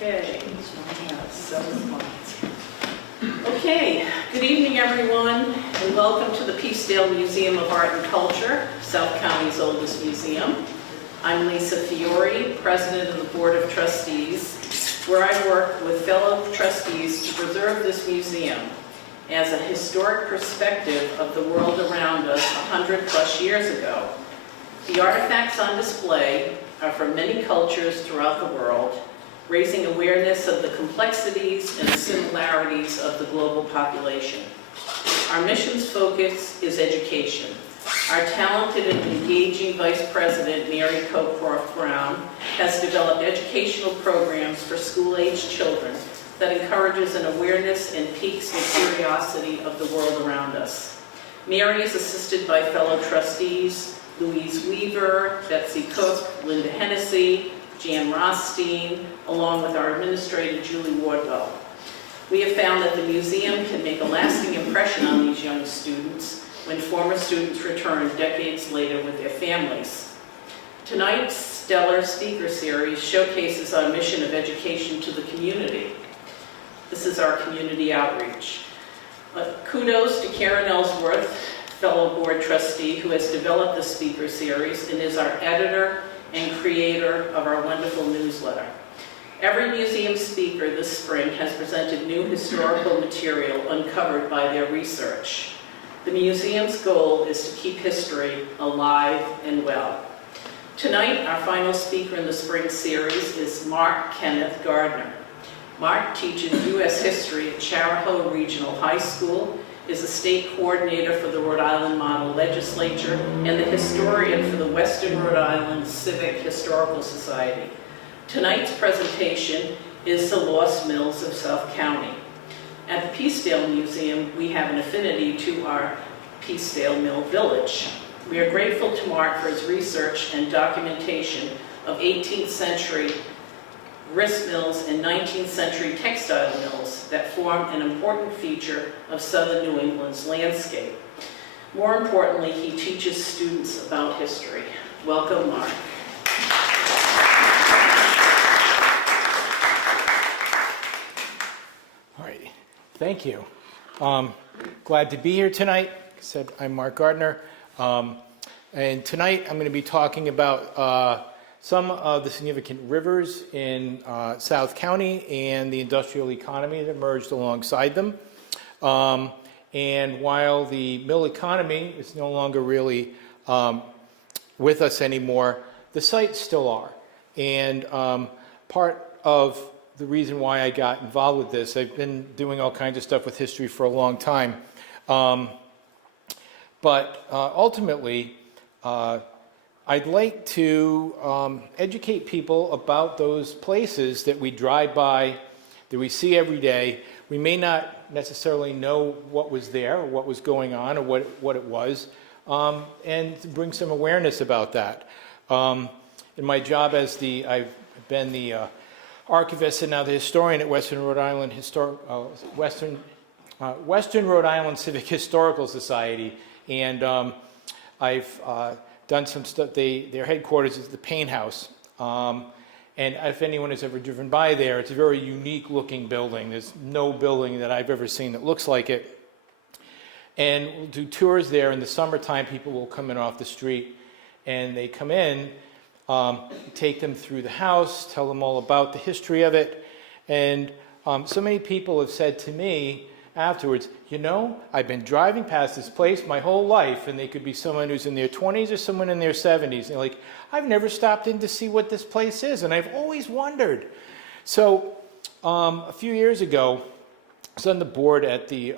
Okay, okay, good evening everyone, and welcome to the Peacedale Museum of Art and Culture, South County's oldest museum. I'm Lisa Fiore, President of the Board of Trustees, where I work with fellow trustees to preserve this museum as a historic perspective of the world around us 100+ years ago. The artifacts on display are from many cultures throughout the world, raising awareness of the complexities and similarities of the global population. Our mission's focus is education. Our talented and engaging Vice President, Mary Cocroft Brown, has developed educational programs for school-aged children that encourages an awareness and piques the curiosity of the world around us. Mary is assisted by fellow trustees, Louise Weaver, Betsy Cook, Linda Hennessy, Jan Rothstein, along with our administrator, Julie Wardwell. We have found that the museum can make a lasting impression on these young students when former students return decades later with their families. Tonight's stellar speaker series showcases our mission of education to the community. This is our community outreach. Kudos to Karen Ellsworth, fellow board trustee, who has developed the speaker series and is our editor and creator of our wonderful newsletter. Every museum speaker this spring has presented new historical material uncovered by their research. The museum's goal is to keep history alive and well. Tonight, our final speaker in the spring series is Kenneth Gardner. Mark teaches U.S. history at Charahoe Regional High School, is a state coordinator for the Rhode Island Model Legislature, and the historian for the Western Rhode Island Civic Historical Society. Tonight's presentation is The Lost Mills of South County. At the Peacedale Museum, we have an affinity to our Peacedale Mill Village. We are grateful to Mark for his research and documentation of 18th century grist mills and 19th century textile mills that form an important feature of southern New England's landscape. More importantly, he teaches students about history. Welcome, Mark. All right, thank you. Glad to be here tonight. Like I said, I'm Mark Gardner, and tonight I'm going to be talking about some of the significant rivers in South County and the industrial economy that emerged alongside them. And while the mill economy is no longer really with us anymore, the sites still are. And part of the reason why I got involved with this, I've been doing all kinds of stuff with history for a long time. But ultimately, I'd like to educate people about those places that we drive by, that we see every day. We may not necessarily know what was there or what was going on or what it was, and to bring some awareness about that. In my job as I've been the archivist and now the historian at Western Rhode Island Western Rhode Island Civic Historical Society, and I've done some stuff. Their headquarters is the Paint House, and if anyone has ever driven by there, it's a very unique looking building. There's no building that I've ever seen that looks like it. And we'll do tours there in the summertime. People will come in off the street, and they come in, take them through the house, tell them all about the history of it. And so many people have said to me afterwards, you know, I've been driving past this place my whole life, and they could be someone who's in their 20s or someone in their 70s. And they're like, I've never stopped in to see what this place is, and I've always wondered. So a few years ago, I was on the board at the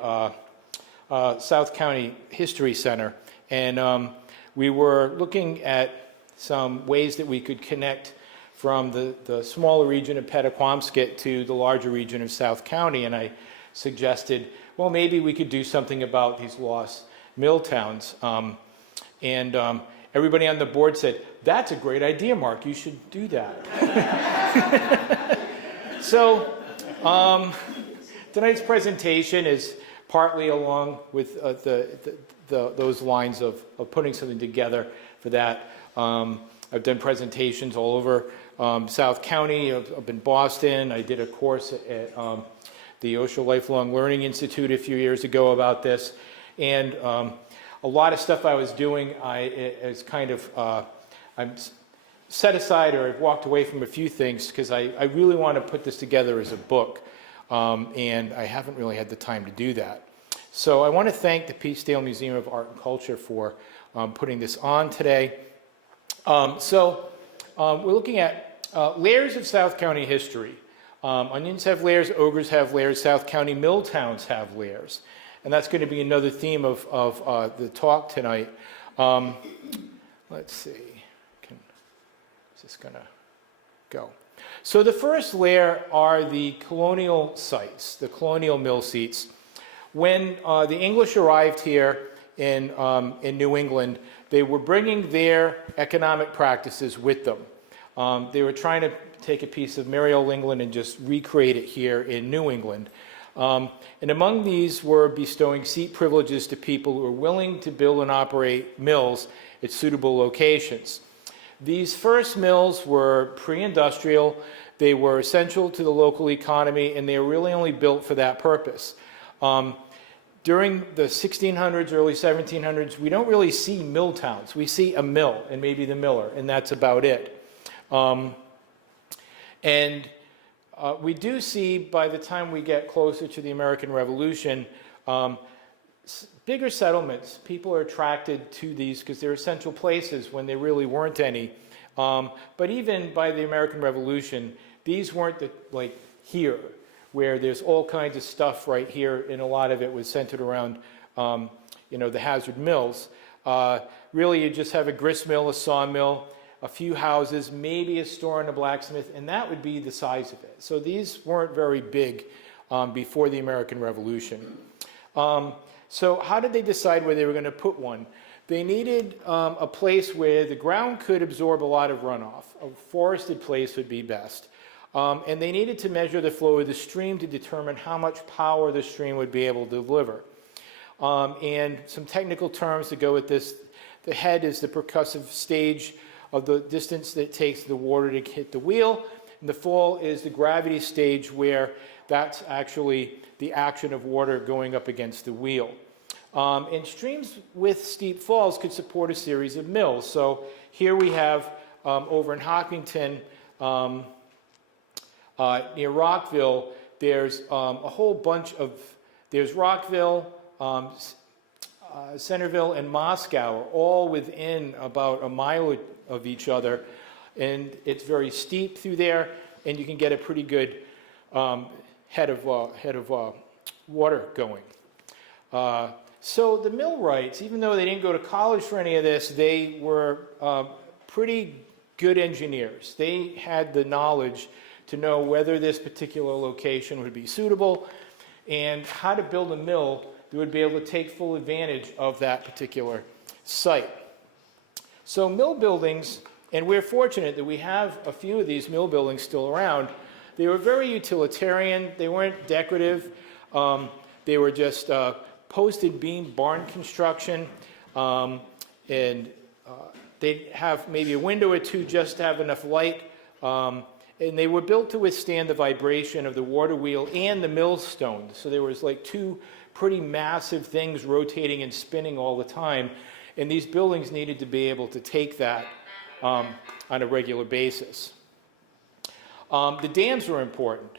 South County History Center, and we were looking at some ways that we could connect from the smaller region of Pettaquamsket to the larger region of South County, and I suggested, well, maybe we could do something about these lost mill towns. And everybody on the board said, that's a great idea, Mark, you should do that. So tonight's presentation is partly along with those lines of putting something together for that. I've done presentations all over South County, up in Boston. I did a course at the OSHA Lifelong Learning Institute a few years ago about this. And a lot of stuff I was doing, I'm set aside, or I've walked away from a few things because I really want to put this together as a book. And I haven't really had the time to do that. So I want to thank the Peacedale Museum of Art and Culture for putting this on today. We're looking at layers of South County history. Onions have layers, ogres have layers, South County mill towns have layers. And that's going to be another theme of the talk tonight. Let's see. Is this going to go? So the first layer are the colonial sites, the colonial mill seats. When the English arrived here in New England, they were bringing their economic practices with them. They were trying to take a piece of merry old England and just recreate it here in New England. And among these were bestowing seat privileges to people who were willing to build and operate mills at suitable locations. These first mills were pre-industrial, they were essential to the local economy, and they were really only built for that purpose. During the 1600s, early 1700s, we don't really see mill towns. We see a mill and maybe the miller, and that's about it. We do see, by the time we get closer to the American Revolution, bigger settlements. People are attracted to these because they're essential places when there really weren't any. But even by the American Revolution, these weren't like here, where there's all kinds of stuff right here, and a lot of it was centered around, the hazard mills. Really, you just have a grist mill, a sawmill, a few houses, maybe a store and a blacksmith, and that would be the size of it. So these weren't very big before the American Revolution. So how did they decide where they were going to put one? They needed a place where the ground could absorb a lot of runoff. A forested place would be best. And they needed to measure the flow of the stream to determine how much power the stream would be able to deliver. And some technical terms to go with this. The head is the percussive stage of the distance that it takes the water to hit the wheel. And the fall is the gravity stage, where that's actually the action of water going up against the wheel. And streams with steep falls could support a series of mills. So here we have over in Hopkinton, near Rockville, there's a whole bunch of, there's Rockville, Centerville, and Moscow are all within about a mile of each other, and it's very steep through there, and you can get a pretty good head of water going. So the millwrights, even though they didn't go to college for any of this, they were pretty good engineers. They had the knowledge to know whether this particular location would be suitable and how to build a mill that would be able to take full advantage of that particular site. So mill buildings, and we're fortunate that we have a few of these mill buildings still around. They were very utilitarian. They weren't decorative. They were just posted beam barn construction, and they'd have maybe a window or two just to have enough light. And they were built to withstand the vibration of the water wheel and the millstone. So there was like two pretty massive things rotating and spinning all the time. And these buildings needed to be able to take that on a regular basis. The dams were important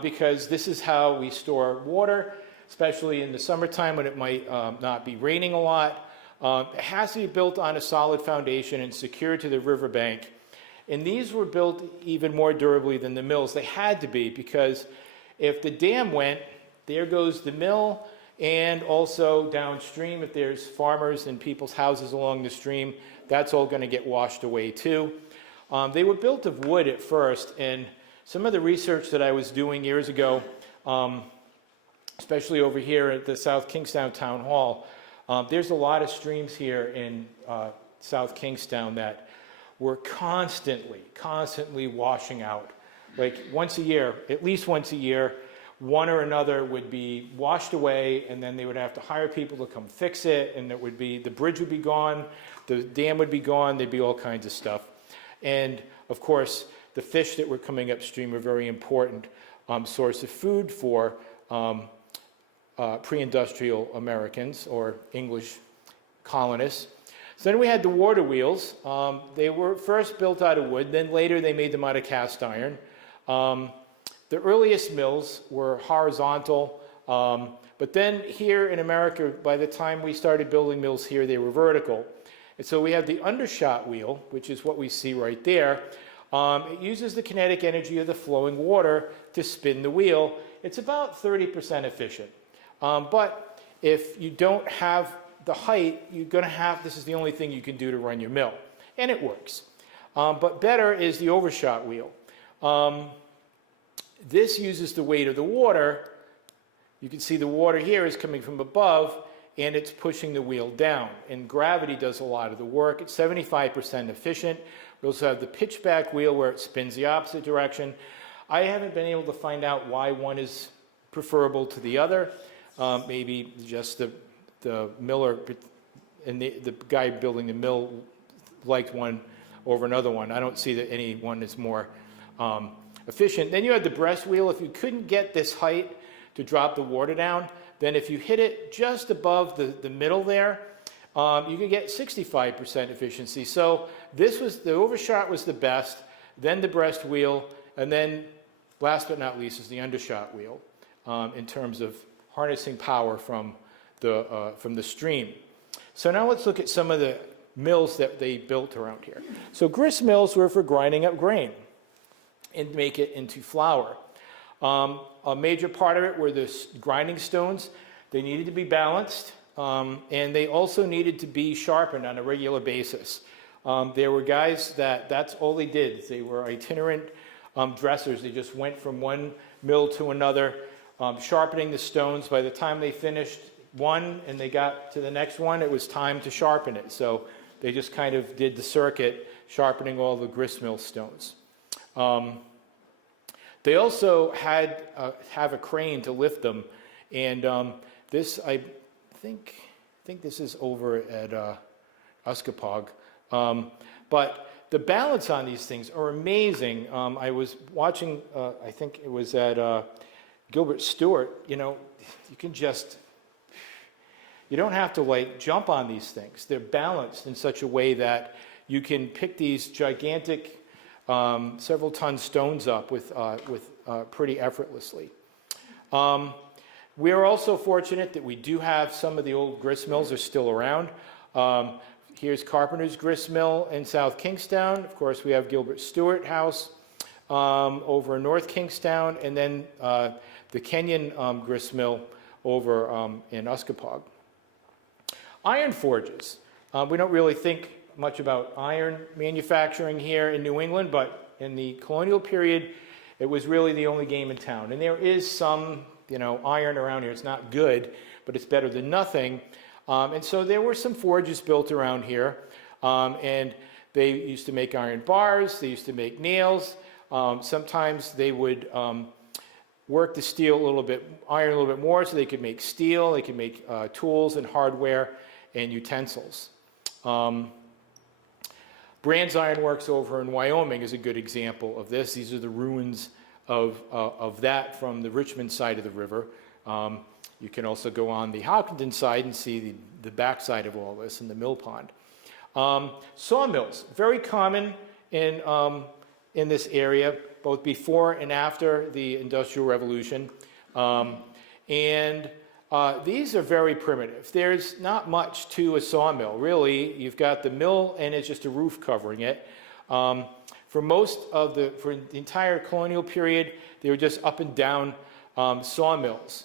because this is how we store water, especially in the summertime when it might not be raining a lot. It has to be built on a solid foundation and secured to the riverbank. And these were built even more durably than the mills. They had to be, because if the dam went, there goes the mill, and also downstream, if there's farmers and people's houses along the stream, that's all going to get washed away too. They were built of wood at first, and some of the research that I was doing years ago, especially over here at the South Kingstown Town Hall, there's a lot of streams here in South Kingstown that were constantly washing out. Like once a year, at least once a year, one or another would be washed away, and then they would have to hire people to come fix it, and it would be, the bridge would be gone, the dam would be gone, there'd be all kinds of stuff. And of course, the fish that were coming upstream were a very important source of food for pre-industrial Americans or English colonists. So then we had the water wheels. They were first built out of wood, then later they made them out of cast iron. The earliest mills were horizontal, but then here in America, by the time we started building mills here, they were vertical. And so we have the undershot wheel, which is what we see right there. It uses the kinetic energy of the flowing water to spin the wheel. It's about 30% efficient. But if you don't have the height, you're going to have, this is the only thing you can do to run your mill. And it works. But better is the overshot wheel. This uses the weight of the water. You can see the water here is coming from above, and it's pushing the wheel down. And gravity does a lot of the work. It's 75% efficient. We also have the pitchback wheel where it spins the opposite direction. I haven't been able to find out why one is preferable to the other. Maybe just the miller and the guy building the mill liked one over another one. I don't see that any one is more efficient. Then you had the breast wheel. If you couldn't get this height to drop the water down, then if you hit it just above the middle there, you could get 65% efficiency. So this was, the overshot was the best, then the breast wheel, and then last but not least is the undershot wheel in terms of harnessing power from the stream. So now let's look at some of the mills that they built around here. So grist mills were for grinding up grain and make it into flour. A major part of it were the grinding stones. They needed to be balanced, and they also needed to be sharpened on a regular basis. There were guys that's all they did. They were itinerant dressers. They just went from one mill to another, sharpening the stones. By the time they finished one and they got to the next one, it was time to sharpen it. So they just kind of did the circuit, sharpening all the grist mill stones. They also had have a crane to lift them, and this I think this is over at Uskapog. But the balance on these things are amazing. I was watching, I think it was at Gilbert Stewart. You know, you can just, you don't have to like jump on these things. They're balanced in such a way that you can pick these gigantic several ton stones up with pretty effortlessly. We are also fortunate that we do have some of the old grist mills are still around. Here's Carpenter's Grist Mill in South Kingstown. Of course, we have Gilbert Stewart House over in North Kingstown, and then the Kenyon Grist Mill over in Uskapog. Iron forges. We don't really think much about iron manufacturing here in New England, but in the colonial period, it was really the only game in town. And there is some, iron around here. It's not good, but it's better than nothing. And so there were some forges built around here, and they used to make iron bars. They used to make nails. Sometimes they would work the steel iron a little bit more, so they could make steel. They could make tools and hardware and utensils. Brand's Iron Works over in Wyoming is a good example of this. These are the ruins of that from the Richmond side of the river. You can also go on the Hopkinton side and see the backside of all this in the mill pond. Sawmills, very common in this area, both before and after the Industrial Revolution. These are very primitive. There's not much to a sawmill, really. You've got the mill, and it's just a roof covering it. For the entire colonial period, they were just up and down sawmills.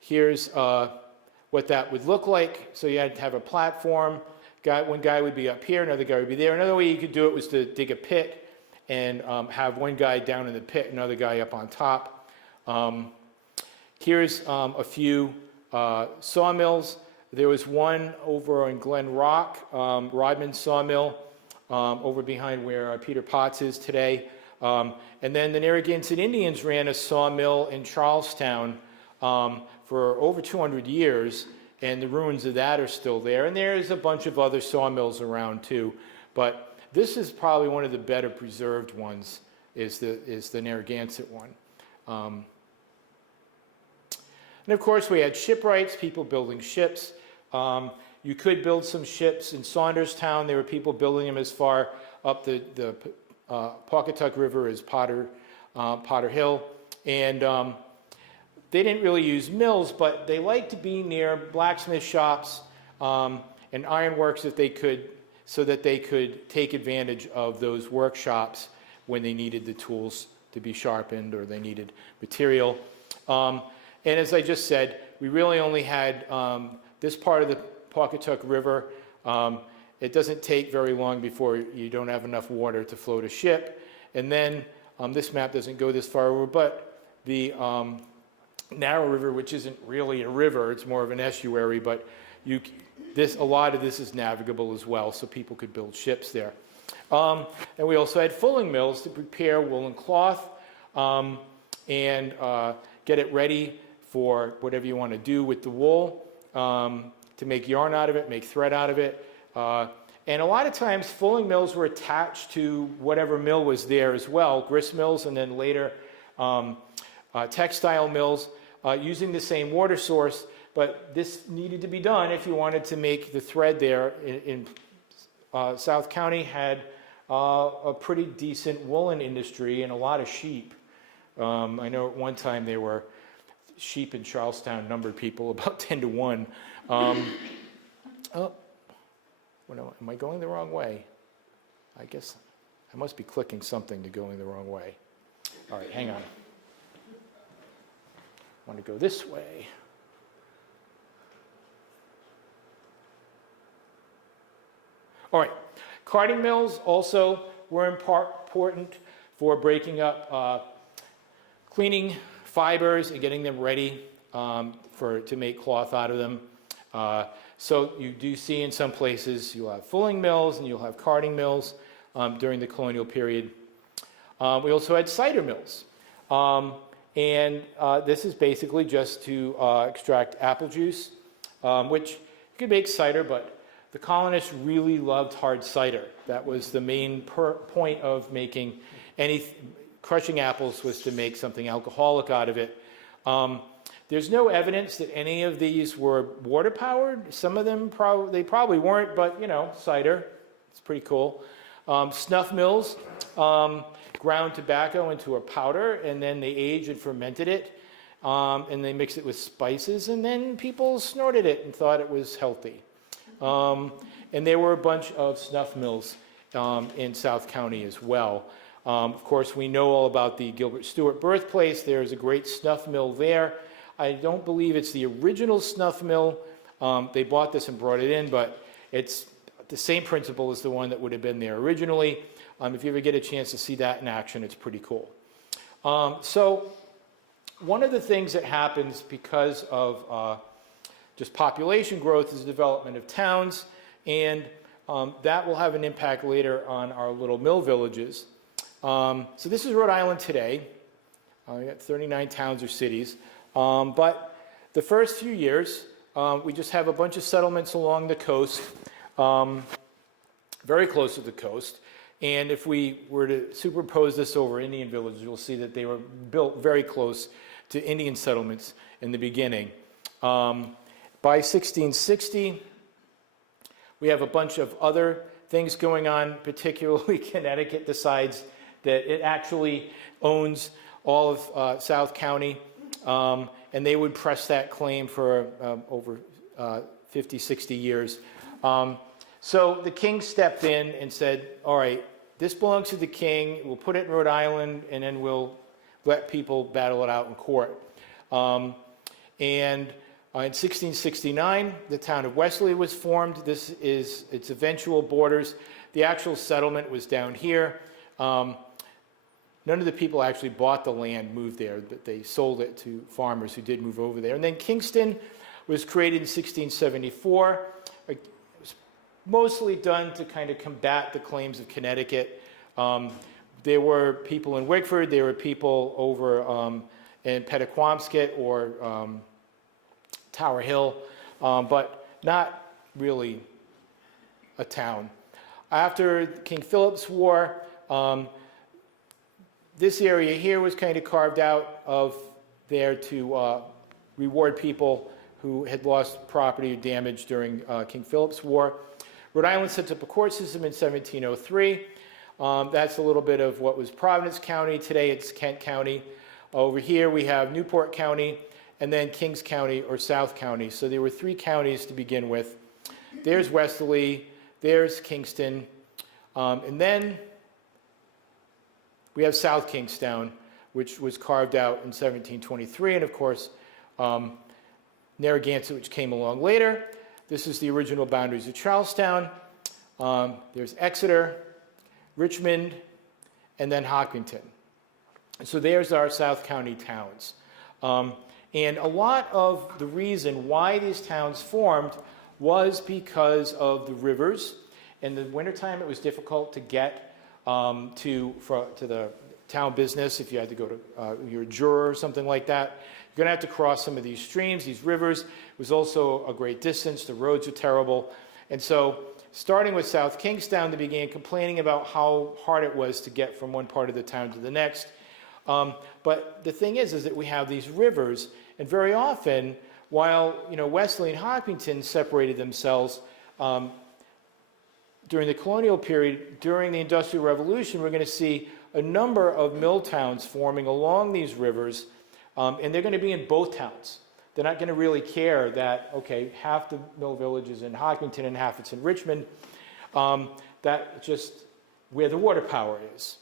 Here's what that would look like. So you had to have a platform. One guy would be up here, another guy would be there. Another way you could do it was to dig a pit and have one guy down in the pit, another guy up on top. Here's a few sawmills. There was one over in Glen Rock, Rodman Sawmill, over behind where Peter Potts is today. And then the Narragansett Indians ran a sawmill in Charlestown for over 200 years, and the ruins of that are still there. And there's a bunch of other sawmills around too. But This is probably one of the better preserved ones, is the Narragansett one. And of course, we had shipwrights, people building ships. You could build some ships in Saunderstown. There were people building them as far up the Pawcatuck River as Potter Hill. And they didn't really use mills, but they liked to be near blacksmith shops and ironworks if they could, so that they could take advantage of those workshops when they needed the tools to be sharpened or they needed material. And as I just said, we really only had this part of the Pawcatuck River. It doesn't take very long before you don't have enough water to float a ship. And then this map doesn't go this far over, but the Narrow River, which isn't really a river, it's more of an estuary, but a lot of this is navigable as well, so people could build ships there. And we also had fulling mills to prepare woolen cloth and get it ready for whatever you want to do with the wool, to make yarn out of it, make thread out of it. And a lot of times fulling mills were attached to whatever mill was there as well, grist mills, and then later textile mills using the same water source. But this needed to be done if you wanted to make the thread there. In South County had a pretty decent woolen industry and a lot of sheep. I know at one time there were sheep in Charlestown numbered people about 10 to 1. Oh, well, am I going the wrong way? I guess I must be clicking something to going the wrong way. All right, hang on. I want to go this way. All right, carding mills also were important for breaking up cleaning fibers and getting them ready to make cloth out of them. So you do see in some places you'll have fulling mills and you'll have carding mills during the colonial period. We also had cider mills. And this is basically just to extract apple juice, which you could make cider, but the colonists really loved hard cider. That was the main point of making crushing apples, was to make something alcoholic out of it. There's no evidence that any of these were water powered. Some of them they probably weren't, but cider, it's pretty cool. Snuff mills ground tobacco into a powder, and then they aged and fermented it, and they mixed it with spices, and then people snorted it and thought it was healthy. And there were a bunch of snuff mills in South County as well. Of course, we know all about the Gilbert Stuart birthplace. There's a great snuff mill there. I don't believe it's the original snuff mill. They bought this and brought it in, but it's the same principle as the one that would have been there originally. If you ever get a chance to see that in action, it's pretty cool. So one of the things that happens because of just population growth is the development of towns, and that will have an impact later on our little mill villages. So this is Rhode Island today. We got 39 towns or cities. But the first few years, we just have a bunch of settlements along the coast, very close to the coast. And if we were to superimpose this over Indian villages, you'll see that they were built very close to Indian settlements in the beginning. By 1660, we have a bunch of other things going on, particularly Connecticut decides that it actually owns all of South County, and they would press that claim for over 50, 60 years. So the king stepped in and said, all right, this belongs to the king, we'll put it in Rhode Island, and then we'll let people battle it out in court. And in 1669, the town of Wesley was formed. This is its eventual borders. The actual settlement was down here. None of the people actually bought the land, moved there, but they sold it to farmers who did move over there. And then Kingston was created in 1674. It was mostly done to kind of combat the claims of Connecticut. There were people in Wickford, there were people over in Pettaquamsket or Tower Hill, but not really a town. After King Philip's War, this area here was kind of carved out of there to reward people who had lost property or damage during King Philip's War. Rhode Island sets up a court system in 1703. That's a little bit of what was Providence County. Today it's Kent County. Over here we have Newport County and then Kings County or South County. So there were 3 counties to begin with. There's Westerly, there's Kingston, and then we have South Kingstown, which was carved out in 1723, and of course, Narragansett, which came along later. This is the original boundaries of Charlestown. There's Exeter, Richmond, and then Hopkinton. So there's our South County towns. And a lot of the reason why these towns formed was because of the rivers. In the wintertime, it was difficult to get to the town business. If you had to go to, you're a juror or something like that, you're going to have to cross some of these streams, these rivers. It was also a great distance. The roads are terrible. And so starting with South Kingstown, they began complaining about how hard it was to get from one part of the town to the next. But the thing is that we have these rivers, and very often, while Wesley and Hopkinton separated themselves during the colonial period, during the Industrial Revolution, we're going to see a number of mill towns forming along these rivers, and they're going to be in both towns. They're not going to really care that, okay, half the mill village is in Hopkinton and half it's in Richmond. That's just where the water power is.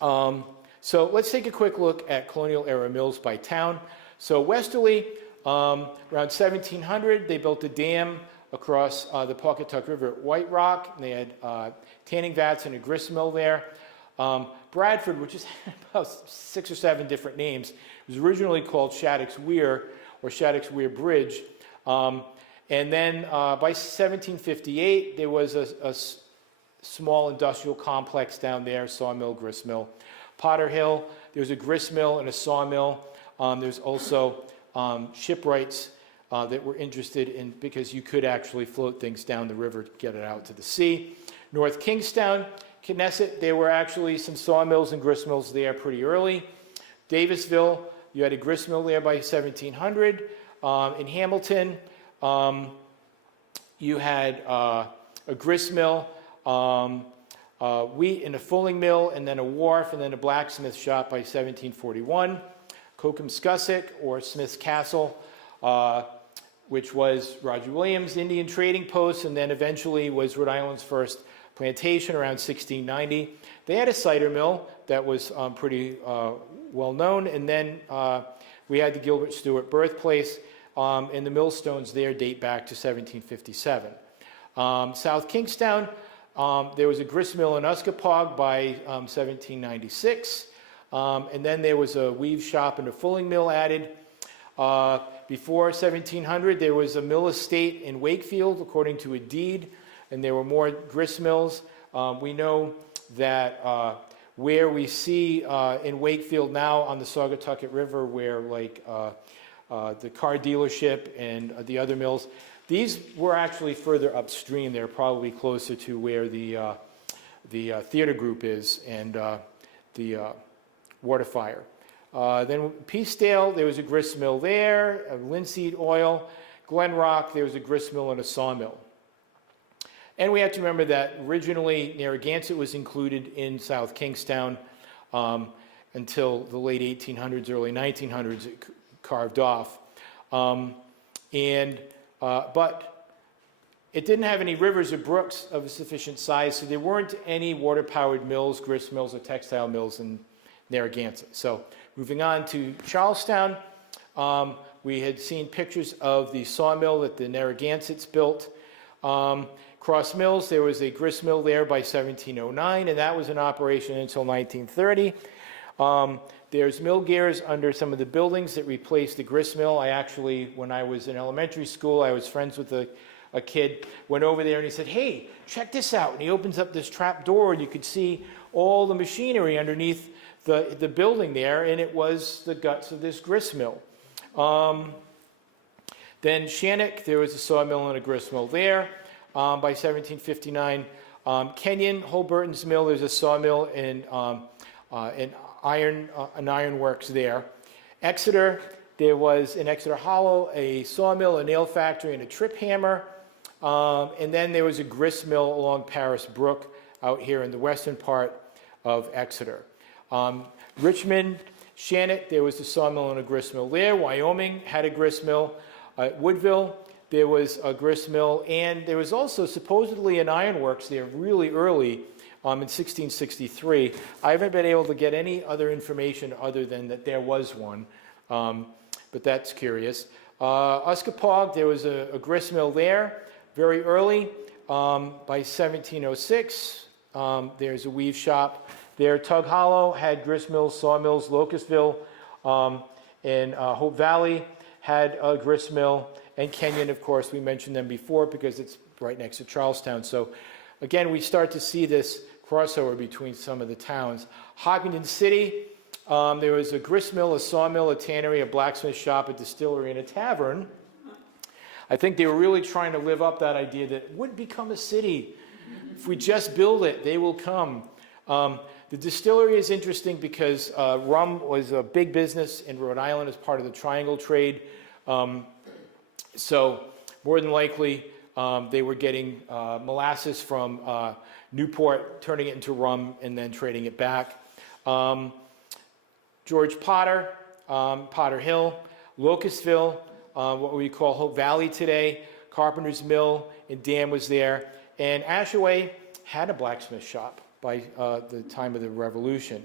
So let's take a quick look at colonial era mills by town. So Westerly, around 1700, they built a dam across the Pawcatuck River at White Rock. And they had tanning vats and a grist mill there. Bradford, which is about 6 or 7 different names, was originally called Shattuck's Weir or Shattuck's Weir Bridge. And then by 1758, there was a small industrial complex down there, sawmill, grist mill. Potter Hill, there was a grist mill and a sawmill. There's also shipwrights that were interested in, because you could actually float things down the river to get it out to the sea. North Kingstown, Kenneth, there were actually some sawmills and grist mills there pretty early. Davisville, you had a grist mill there by 1700. In Hamilton, you had a grist mill, wheat and a fulling mill, and then a wharf, and then a blacksmith shop by 1741. Cocomscussock, or Smith's Castle, which was Roger Williams' Indian trading post, and then eventually was Rhode Island's first plantation around 1690. They had a cider mill that was pretty well known, and then we had the Gilbert Stuart birthplace, and the millstones there date back to 1757. South Kingstown, there was a grist mill in Uskapog by 1796, and then there was a weave shop and a fulling mill added. Before 1700, there was a mill estate in Wakefield, according to a deed, and there were more grist mills. We know that where we see in Wakefield now on the Saugatucket River, where like the car dealership and the other mills, these were actually further upstream. They're probably closer to where the theater group is and the water fire. Then Peacedale, there was a grist mill there, linseed oil. Glen Rock, there was a grist mill and a sawmill. And we have to remember that originally Narragansett was included in South Kingstown until the late 1800s, early 1900s, it carved off. But it didn't have any rivers or brooks of a sufficient size, so there weren't any water-powered mills, grist mills, or textile mills in Narragansett. So moving on to Charlestown, we had seen pictures of the sawmill that the Narragansetts built. Cross Mills, there was a grist mill there by 1709, and that was in operation until 1930. There's mill gears under some of the buildings that replaced the grist mill. I actually, when I was in elementary school, I was friends with a kid, went over there and he said, "Hey, check this out." And he opens up this trap door and you could see all the machinery underneath the building there, and it was the guts of this grist mill. Then Shannock, there was a sawmill and a grist mill there. by 1759. Kenyon, Holberton's Mill, there's a sawmill and an iron works there. Exeter, there was in Exeter Hollow a sawmill, a nail factory, and a trip hammer. And then there was a grist mill along Paris Brook out here in the western part of Exeter. Richmond, Shannon, there was a sawmill and a grist mill there. Wyoming had a grist mill. Woodville, there was a grist mill, and there was also supposedly an ironworks there really early in 1663. I haven't been able to get any other information other than that there was one, but that's curious. Uskapog, there was a grist mill there very early. By 1706, there's a weave shop there. Tug Hollow had grist mills, sawmills. Locustville and Hope Valley had a grist mill. And Kenyon, of course, we mentioned them before because it's right next to Charlestown. So again, we start to see this crossover between some of the towns. Hopkinton City, there was a grist mill, a sawmill, a tannery, a blacksmith shop, a distillery, and a tavern. I think they were really trying to live up that idea that it would become a city. If we just build it, they will come. The distillery is interesting because rum was a big business in Rhode Island as part of the triangle trade. So more than likely, they were getting molasses from Newport, turning it into rum, and then trading it back. George Potter, Potter Hill, Locustville, what we call Hope Valley today, Carpenter's Mill and Dam was there, and Ashaway had a blacksmith shop by the time of the Revolution.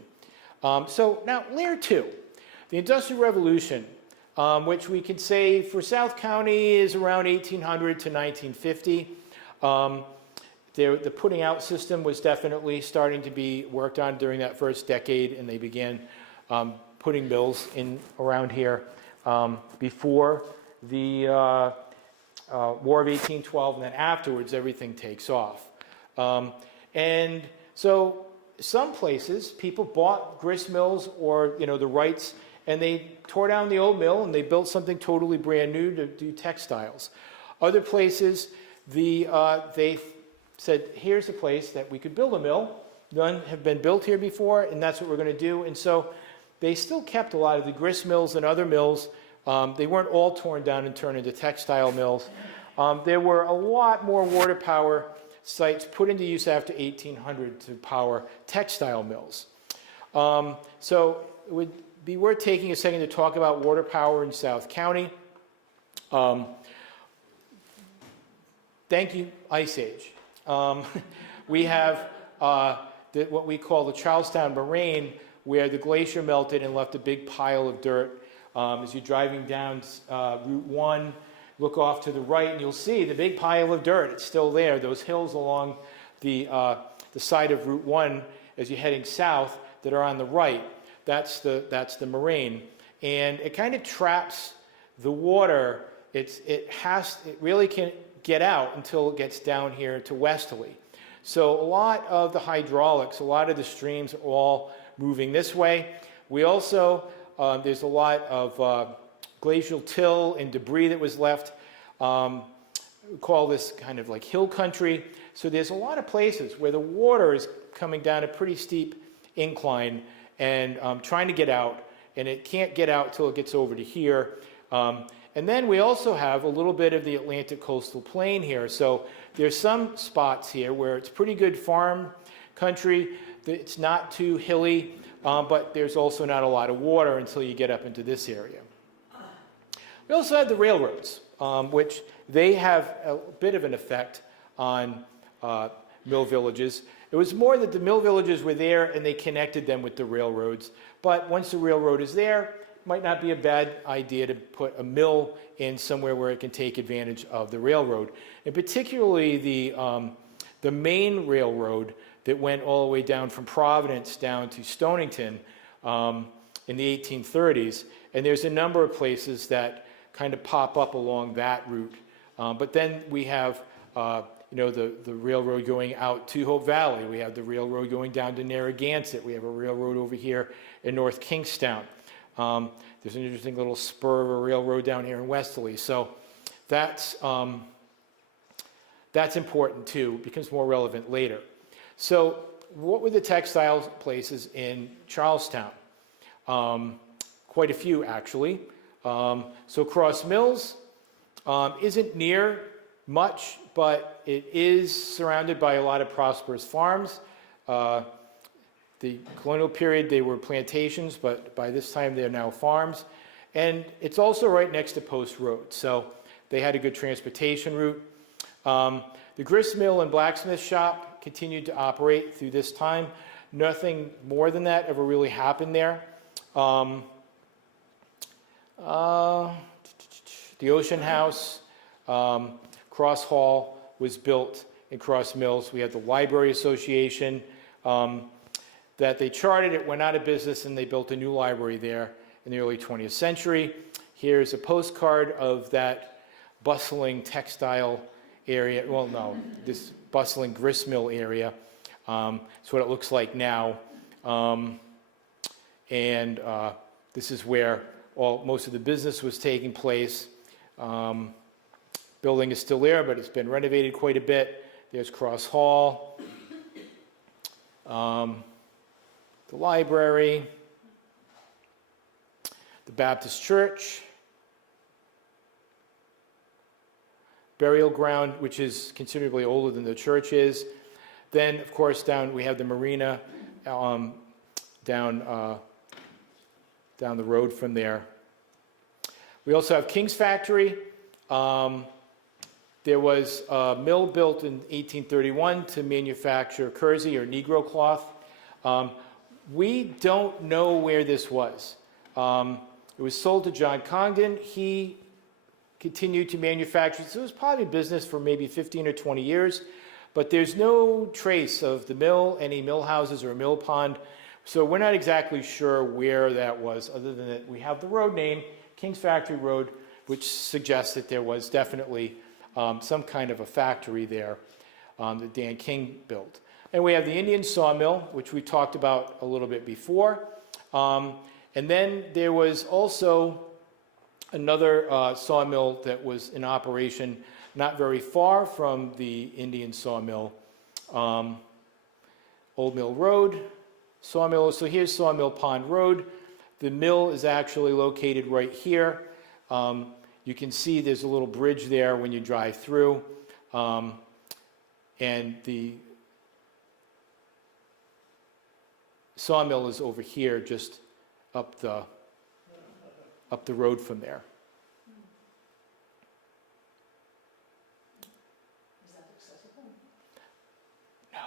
So now Layer 2, the Industrial Revolution, which we could say for South County is around 1800 to 1950. The putting out system was definitely starting to be worked on during that first decade, and they began putting mills in around here before the War of 1812, and then afterwards everything takes off. And so some places people bought grist mills or the rights, and they tore down the old mill and they built something totally brand new to do textiles. Other places they said, here's a place that we could build a mill. None have been built here before, and that's what we're going to do. And so they still kept a lot of the grist mills and other mills. They weren't all torn down and turned into textile mills. There were a lot more water power sites put into use after 1800 to power textile mills. So it would be worth taking a second to talk about water power in South County. Thank you, Ice Age. We have what we call the Charlestown Moraine, where the glacier melted and left a big pile of dirt. As you're driving down Route 1, look off to the right, and you'll see the big pile of dirt. It's still there. Those hills along the side of Route 1 as you're heading south that are on the right, that's the moraine. And it kind of traps the water. It really can't get out until it gets down here to Westerly. So a lot of the hydraulics, a lot of the streams are all moving this way. We also, there's a lot of glacial till and debris that was left. We call this kind of like hill country. So there's a lot of places where the water is coming down a pretty steep incline and trying to get out, and it can't get out till it gets over to here. And then we also have a little bit of the Atlantic coastal plain here. So there's some spots here where it's pretty good farm country. It's not too hilly, but there's also not a lot of water until you get up into this area. We also have the railroads, which they have a bit of an effect on mill villages. It was more that the mill villages were there and they connected them with the railroads. But once the railroad is there, it might not be a bad idea to put a mill in somewhere where it can take advantage of the railroad. And particularly the main railroad that went all the way down from Providence down to Stonington in the 1830s. And there's a number of places that kind of pop up along that route. But then we have the railroad going out to Hope Valley. We have the railroad going down to Narragansett. We have a railroad over here in North Kingstown. There's an interesting little spur of a railroad down here in Westerly. So that's That's important too, becomes more relevant later. So what were the textile places in Charlestown? Quite a few, actually. So Cross Mills isn't near much, but it is surrounded by a lot of prosperous farms. The colonial period, they were plantations, but by this time they're now farms. And it's also right next to Post Road, so they had a good transportation route. The grist mill and blacksmith shop continued to operate through this time. Nothing more than that ever really happened there. The Ocean House, Cross Hall was built in Cross Mills. We had the Library Association that they chartered. It went out of business and they built a new library there in the early 20th century. Here's a postcard of that bustling textile area. Well, no, this bustling grist mill area. It's what it looks like now. This is where most of the business was taking place. Building is still there, but it's been renovated quite a bit. There's Cross Hall, the library, the Baptist Church, burial ground, which is considerably older than the church is. Then, of course, down we have the marina down the road from there. We also have King's Factory. There was a mill built in 1831 to manufacture kersey or Negro cloth. We don't know where this was. It was sold to John Congdon. He continued to manufacture. So it was probably business for maybe 15 or 20 years, but there's no trace of the mill, any mill houses or a mill pond. So we're not exactly sure where that was, other than that we have the road name, King's Factory Road, which suggests that there was definitely some kind of a factory there that Dan King built. And we have the Indian sawmill, which we talked about a little bit before. And then there was also another sawmill that was in operation not very far from the Indian sawmill, Old Mill Road sawmill. So here's Sawmill Pond Road. The mill is actually located right here. You can see there's a little bridge there when you drive through. And the sawmill is over here, just up the road from there. Is that accessible? No.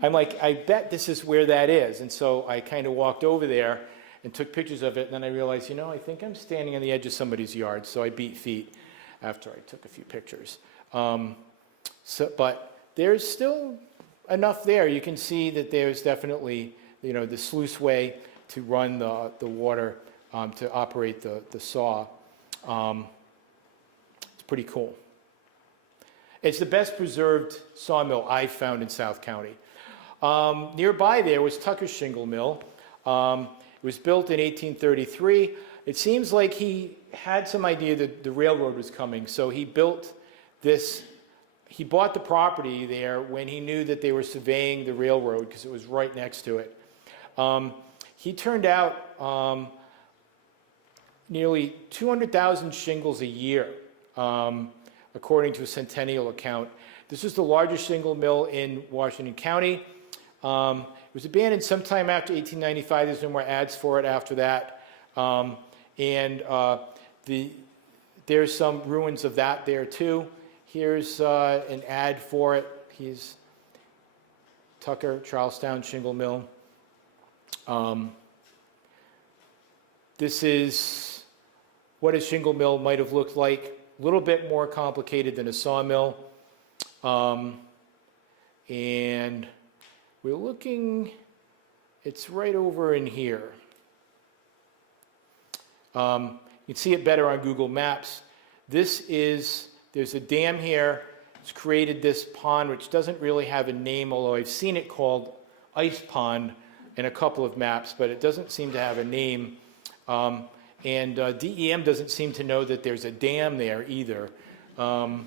I'm like, I bet this is where that is. And so I kind of walked over there and took pictures of it. And then I realized, I think I'm standing on the edge of somebody's yard. So I beat feet after I took a few pictures. But there's still enough there. You can see that there's definitely, the sluice way to run the water to operate the saw. It's pretty cool. It's the best preserved sawmill I've found in South County. Nearby there was Tucker's Shingle Mill. It was built in 1833. It seems like he had some idea that the railroad was coming, so he built this. He bought the property there when he knew that they were surveying the railroad because it was right next to it. He turned out nearly 200,000 shingles a year, according to a centennial account. This was the largest shingle mill in Washington County. It was abandoned sometime after 1895. There's no more ads for it after that. There's some ruins of that there too. Here's an ad for it. He's Tucker, Charlestown Shingle Mill. This is what a shingle mill might have looked like. A little bit more complicated than a sawmill. And we're looking, it's right over in here. You can see it better on Google Maps. There's a dam here. It's created this pond, which doesn't really have a name, although I've seen it called Ice Pond in a couple of maps, but it doesn't seem to have a name. DEM doesn't seem to know that there's a dam there either. And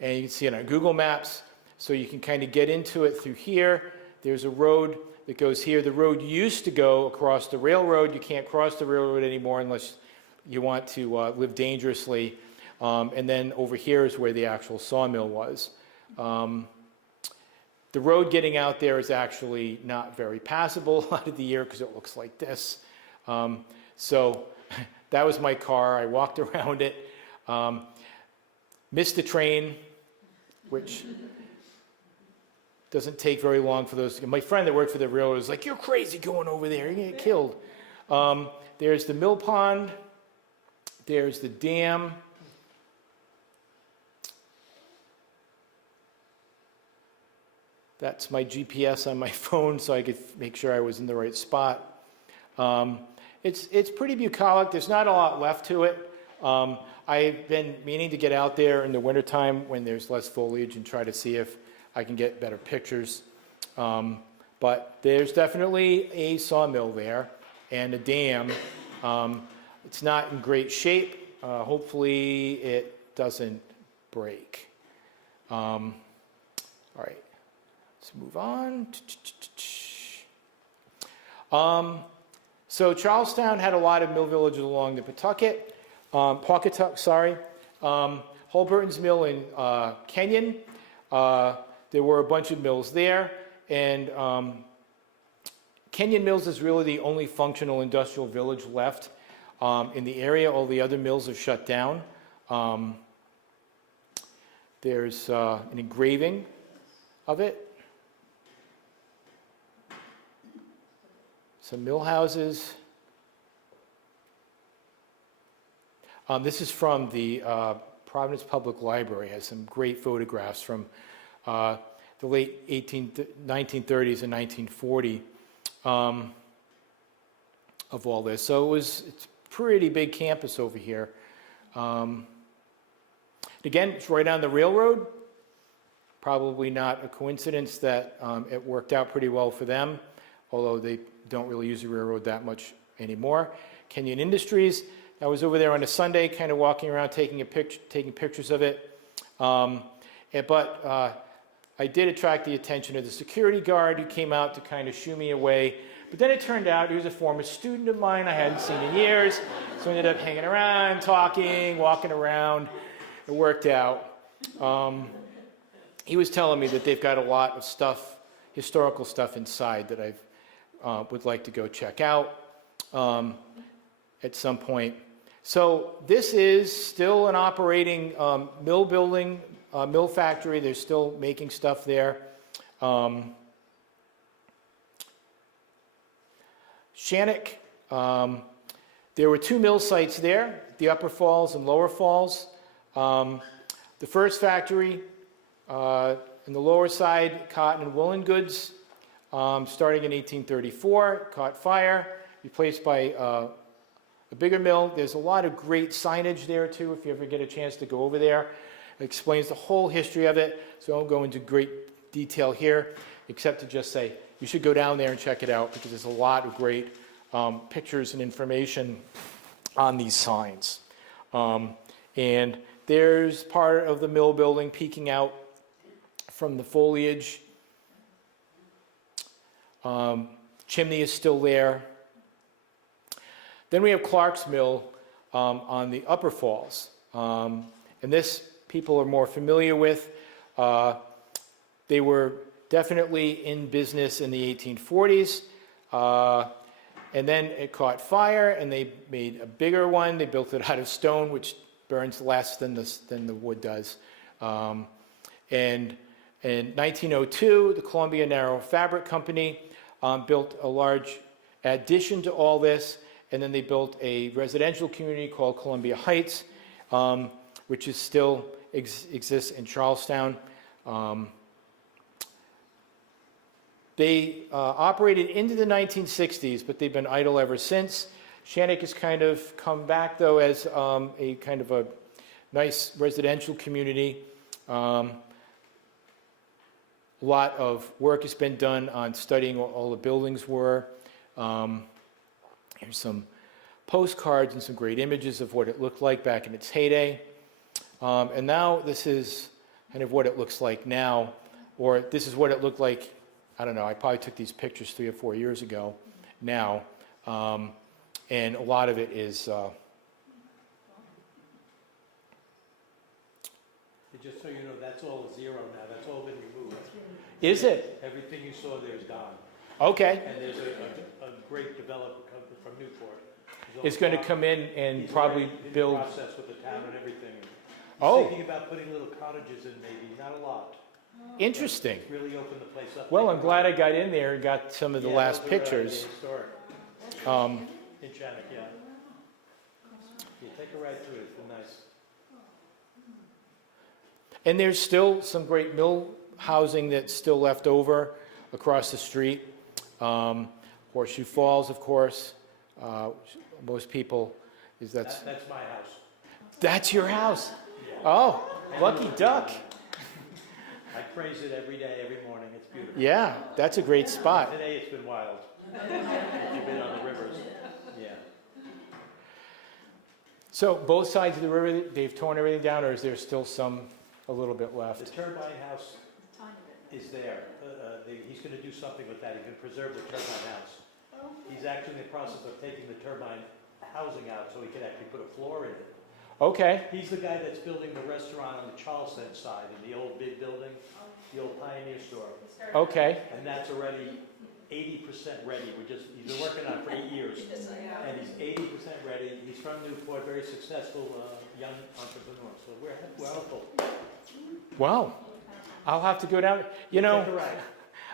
you can see it on Google Maps, so you can kind of get into it through here. There's a road that goes here. The road used to go across the railroad. You can't cross the railroad anymore unless you want to live dangerously. And then over here is where the actual sawmill was. The road getting out there is actually not very passable a lot of the year because it looks like this. So that was my car. I walked around it. Missed the train, which doesn't take very long for those. My friend that worked for the railroad was like, "You're crazy going over there. You're going to get killed." There's the mill pond. There's the dam. That's my GPS on my phone, so I could make sure I was in the right spot. It's pretty bucolic. There's not a lot left to it. I've been meaning to get out there in the wintertime when there's less foliage and try to see if I can get better pictures. But there's definitely a sawmill there and a dam. It's not in great shape. Hopefully it doesn't break. All right, let's move on. So Charlestown had a lot of mill villages along the Pawcatuck, sorry. Holburton's Mill in Kenyon. There were a bunch of mills there, and Kenyon Mills is really the only functional industrial village left in the area. All the other mills have shut down. There's an engraving of it. Some mill houses. This is from the Providence Public Library. It has some great photographs from the late 1930s and 1940 of all this. So it's a pretty big campus over here. Again, it's right on the railroad. Probably not a coincidence that it worked out pretty well for them, although they don't really use the railroad that much anymore. Kenyon Industries. I was over there on a Sunday, kind of walking around, taking pictures of it. But I did attract the attention of the security guard who came out to kind of shoo me away. But then it turned out he was a former student of mine I hadn't seen in years. So I ended up hanging around, talking, walking around. It worked out. He was telling me that they've got a lot of stuff, historical stuff inside that I would like to go check out at some point. So this is still an operating mill building, mill factory. They're still making stuff there. Shannock, there were two mill sites there, the Upper Falls and Lower Falls. The first factory in the lower side, cotton and woolen goods, starting in 1834, caught fire, replaced by a bigger mill. There's a lot of great signage there too, if you ever get a chance to go over there. It explains the whole history of it, so I won't go into great detail here, except to just say you should go down there and check it out because there's a lot of great pictures and information on these signs. And there's part of the mill building peeking out from the foliage. Chimney is still there. Then we have Clark's Mill on the Upper Falls. And this people are more familiar with. They were definitely in business in the 1840s. And then it caught fire and they made a bigger one. They built it out of stone, which burns less than the wood does. And in 1902, the Columbia Narrow Fabric Company built a large addition to all this. And then they built a residential community called Columbia Heights, which is still exists in Charlestown. They operated into the 1960s, but they've been idle ever since. Shannock has kind of come back, though, as a kind of a nice residential community. A lot of work has been done on studying what all the buildings were. Here's some postcards and some great images of what it looked like back in its heyday. And now this is kind of what it looks like now, or this is what it looked like, I don't know, I probably took these pictures 3 or 4 years ago now. And a lot of it is... Just so you know, that's all a zero now. That's all been removed. Is it? Everything you saw there is gone. Okay. And there's a great developer coming from Newport. It's going to come in and probably build... He's in the process with the town and everything. He's Oh. thinking about putting little cottages in maybe, not a lot. Interesting. Really open the place up. Well, I'm glad I got in there and got some of the last those are, pictures. historic. Um, In Shannon, yeah. Yeah, take a ride through it. It's been nice. And there's still some great mill housing that's still left over across the street. Horseshoe Falls, of course. Most people, That's my house. that's your house. Oh, lucky duck. I praise it every day, every morning. It's beautiful. Yeah, that's a great spot. Today it's been wild. If you've been on the rivers. Yeah. So both sides of the river, they've torn everything down, or is there still some, a little bit The left? turbine house is there. He's going to do something with that. He's going to preserve the turbine house. He's actually in the process of taking the turbine housing out so he can actually put a floor in it. Okay, He's the guy that's building the restaurant on the Charleston side in the old big building, the old Pioneer Store. okay. And that's already 80% ready. He's been working on it for 8 years. And he's 80% ready. He's from Newport, very successful young entrepreneur. So we're hopeful. Wow. I'll have to go down. You Take know, a ride.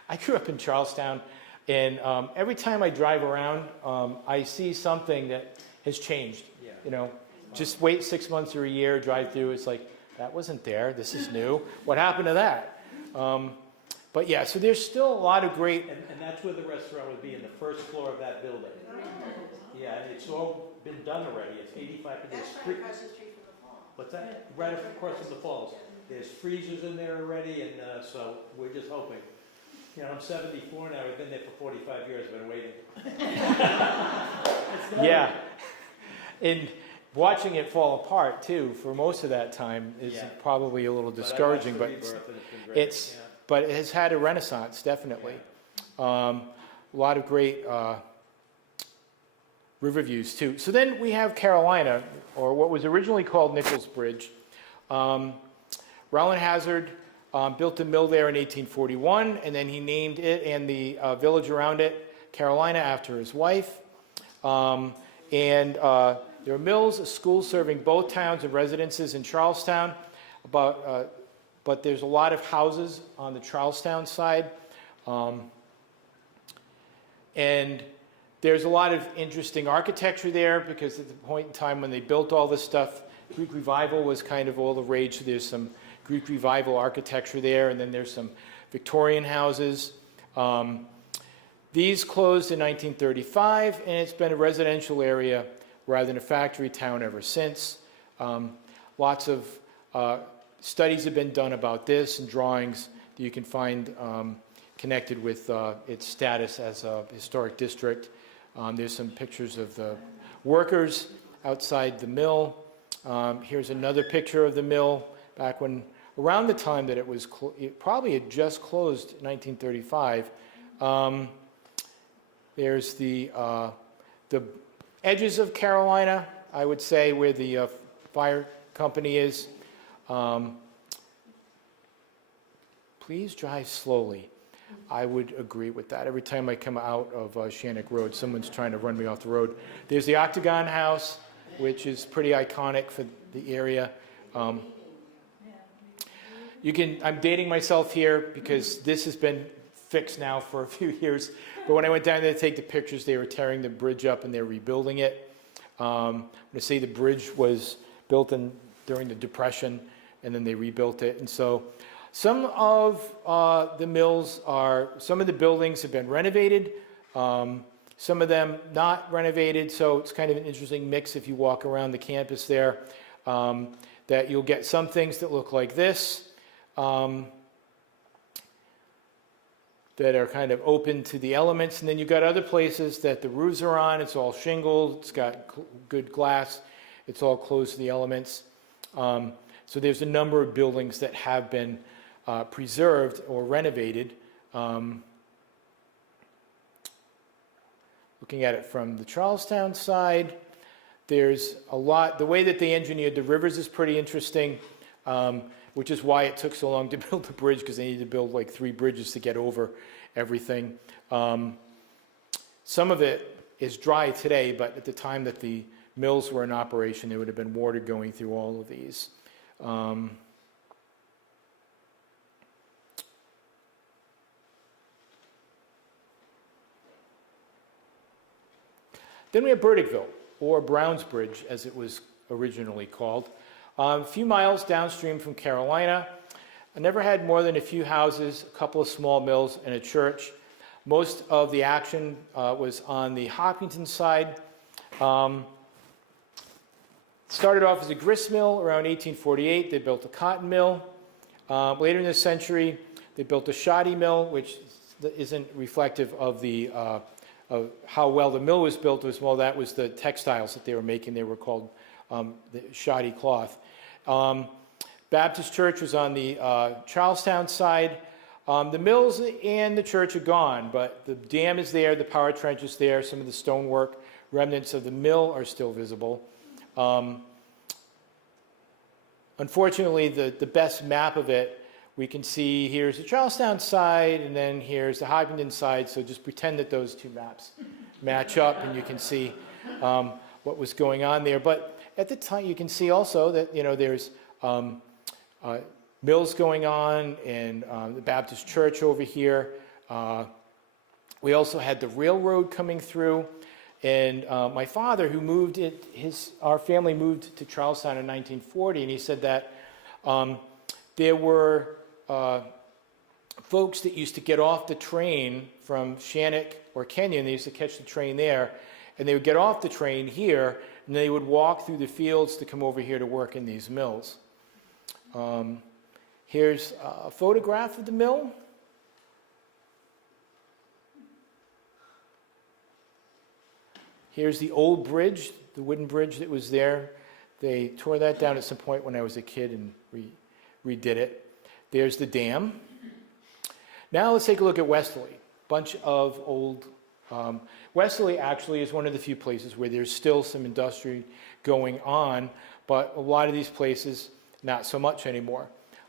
I grew up in Charlestown, and every time I drive around, I see something that has changed. Yeah. You know, just wait 6 months or a year, drive through. It's like, that wasn't there. This is new. What happened to that? But yeah, so there's still a lot of great... And that's where the restaurant would be, in the first floor of that building. Yeah, and it's all been done already. It's 85. That's right across the street from the fall. What's that? Right across from the falls. There's freezers in there already, and so we're just hoping. You know, I'm 74 now. I've been there for 45 years. I've been waiting. Yeah. And watching it fall apart, too, for most of that time is Yeah. probably a little But I watched discouraging, the but rebirth, and it's been great. it's... But it has had a renaissance, definitely. A lot of great river views, too. So then we have Carolina, or what was originally called Nichols Bridge. Rowland Hazard built a mill there in 1841, and then he named it and the village around it Carolina after his wife. There are mills, a school serving both towns and residences in Charlestown, but there's a lot of houses on the Charlestown side. And there's a lot of interesting architecture there because at the point in time when they built all this stuff, Greek Revival was kind of all the rage. So there's some Greek Revival architecture there, and then there's some Victorian houses. These closed in 1935, and it's been a residential area rather than a factory town ever since. Lots of studies have been done about this and drawings that you can find connected with its status as a historic district. There's some pictures of the workers outside the mill. Here's another picture of the mill back when, around the time that it was, it probably had just closed in 1935. There's the edges of Carolina, I would say, where the fire company is. Please drive slowly. I would agree with that. Every time I come out of Shannock Road, someone's trying to run me off the road. There's the Octagon House, which is pretty iconic for the area. I'm dating myself here because this has been fixed now for a few years. But when I went down there to take the pictures, they were tearing the bridge up and they're rebuilding it. I'm going to say the bridge was built during the Depression, and then they rebuilt it. And so some of the buildings have been renovated, some of them not renovated, so it's kind of an interesting mix if you walk around the campus there, that you'll get some things that look like this. that are kind of open to the elements. And then you've got other places that the roofs are on. It's all shingled. It's got good glass. It's all closed to the elements. So there's a number of buildings that have been preserved or renovated. Looking at it from the Charlestown side, there's a lot. The way that they engineered the rivers is pretty interesting, which is why it took so long to build the bridge, because they needed to build like 3 bridges to get over everything. Some of it is dry today, but at the time that the mills were in operation, there would have been water going through all of these. Then we have Burdickville, or Browns Bridge, as it was originally called. A few miles downstream from Carolina. I never had more than a few houses, a couple of small mills, and a church. Most of the action was on the Hopkinton side. Started off as a grist mill around 1848. They built a cotton mill. Later in the century, they built a shoddy mill, which isn't reflective of of how well the mill was built. Well, that was the textiles that they were making. They were called the shoddy cloth. Baptist church was on the Charlestown side. The mills and the church are gone, but the dam is there, the power trench is there, some of the stonework, remnants of the mill are still visible. Unfortunately, the best map of it, we can see here's the Charlestown side, and then here's the Hopkinton side, so just pretend that those two maps match up, and you can see what was going on there. But at the time, you can see also that, there's mills going on, and the Baptist church over here. We also had the railroad coming through, and my father, who moved our family moved to Charlestown in 1940, and he said that there were folks that used to get off the train from Shannock or Kenyon. They used to catch the train there, and they would get off the train here, and they would walk through the fields to come over here to work in these mills. Here's a photograph of the mill. Here's the old bridge, the wooden bridge that was there. They tore that down at some point when I was a kid and redid it. There's the dam. Now let's take a look at Westerly. Bunch of old... Westerly actually is one of the few places where there's still some industry going on, but a lot of these places, not so much anymore.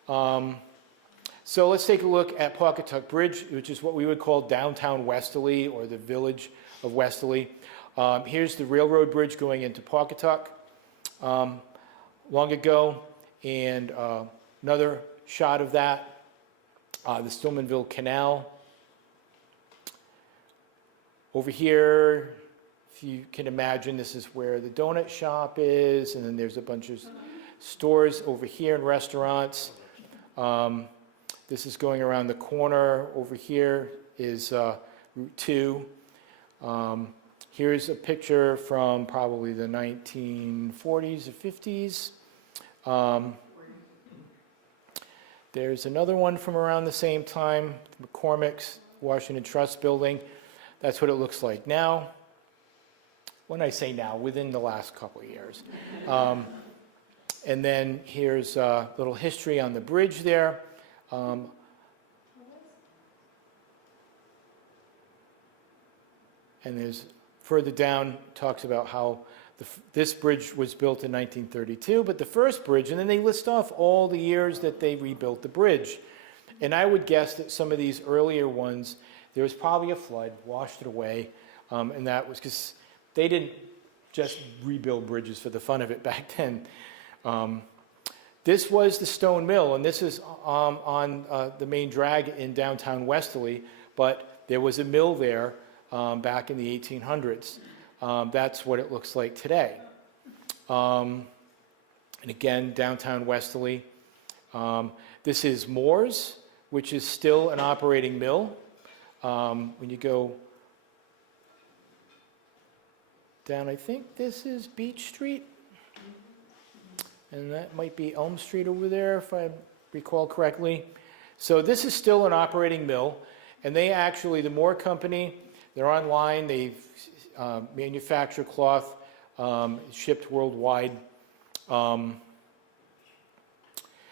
So let's take a look at Pawcatuck Bridge, which is what we would call downtown Westerly, or the village of Westerly. Here's the railroad bridge going into Pawcatuck long ago, and another shot of that, the Stillmanville Canal. Over here, if you can imagine, this is where the donut shop is, and then there's a bunch of stores over here and restaurants. This is going around the corner. Over here is Route 2. Here's a picture from probably the 1940s or 50s. There's another one from around the same time, McCormick's Washington Trust Building. That's what it looks like now. When I say now, within the last couple of years. And then here's a little history on the bridge there. And there's further down, talks about how this bridge was built in 1932, but the first bridge, and then they list off all the years that they rebuilt the bridge. And I would guess that some of these earlier ones, there was probably a flood, washed it away, and that was because they didn't just rebuild bridges for the fun of it back then. This was the stone mill, and this is on the main drag in downtown Westerly, but there was a mill there back in the 1800s. That's what it looks like today. And again, downtown Westerly. This is Moore's, which is still an operating mill. When you go down, I think this is Beach Street. And that might be Elm Street over there, if I recall correctly. So this is still an operating mill. And they actually, the Moore Company, they're online. They manufacture cloth, shipped worldwide.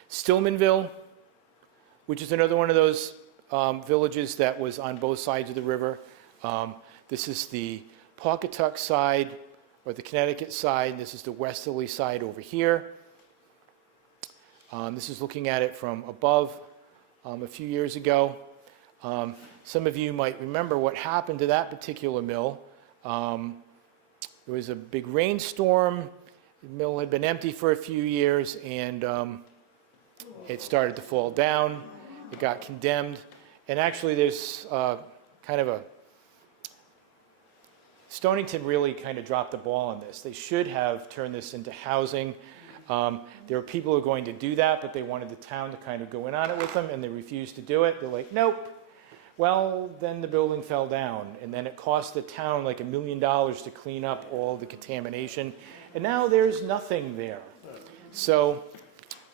Stillmanville, which is another one of those villages that was on both sides of the river. This is the Pawcatuck side, or the Connecticut side. This is the westerly side over here. This is looking at it from above a few years ago. Some of you might remember what happened to that particular mill. There was a big rainstorm. The mill had been empty for a few years, and it started to fall down. It got condemned. And actually, there's kind of a... Stonington really kind of dropped the ball on this. They should have turned this into housing. There were people who were going to do that, but they wanted the town to kind of go in on it with them, and they refused to do it. They're like, nope. Well, then the building fell down, and then it cost the town like $1 million to clean up all the contamination, and now there's nothing there. So,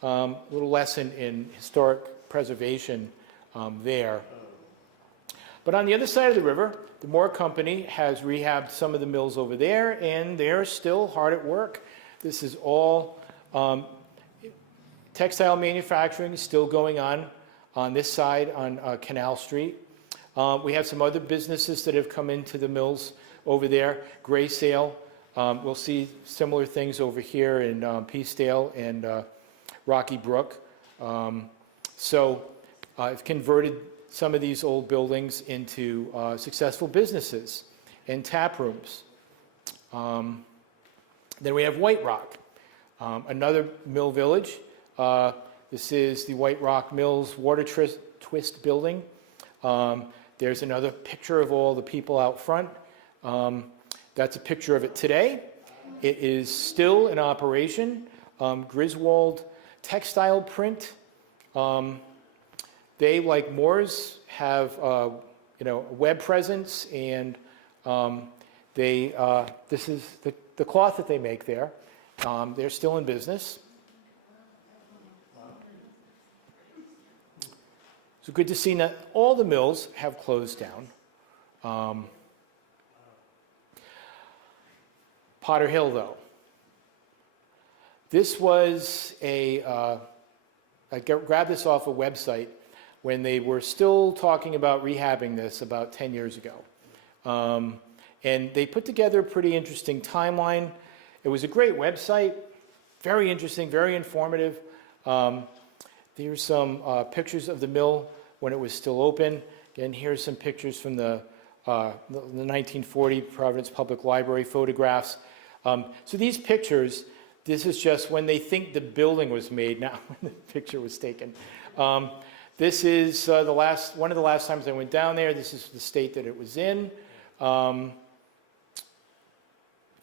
a little lesson in historic preservation there. But on the other side of the river, the Moore Company has rehabbed some of the mills over there, and they're still hard at work. This is all textile manufacturing is still going on this side on Canal Street. We have some other businesses that have come into the mills over there. Gray Sale, we'll see similar things over here in Peacedale and Rocky Brook. So I've converted some of these old buildings into successful businesses and tap rooms. Then we have White Rock, another mill village. This is the White Rock Mills Water Twist building. There's another picture of all the people out front. That's a picture of it today. It is still in operation. Griswold Textile Print. They, like Moore's, have a web presence, and this is the cloth that they make there. They're still in business. So good to see that all the mills have closed down. Potter Hill, though. This was I grabbed this off a website when they were still talking about rehabbing this about 10 years ago. And they put together a pretty interesting timeline. It was a great website, very interesting, very informative. Here's some pictures of the mill when it was still open. Again, here's some pictures from the 1940 Providence Public Library photographs. So these pictures, this is just when they think the building was made, not when the picture was taken. This is one of the last times I went down there. This is the state that it was in. If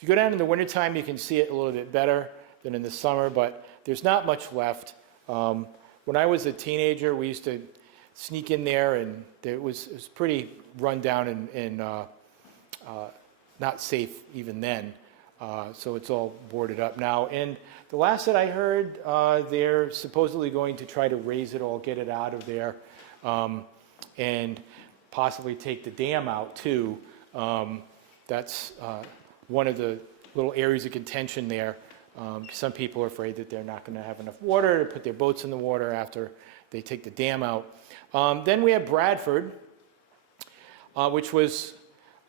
you go down in the wintertime, you can see it a little bit better than in the summer, but there's not much left. When I was a teenager, we used to sneak in there, and it was pretty run down and not safe even then. So it's all boarded up now. And the last that I heard, they're supposedly going to try to raise it all, get it out of there, and possibly take the dam out too. That's one of the little areas of contention there. Some people are afraid that they're not going to have enough water to put their boats in the water after they take the dam out. Then we have Bradford, which was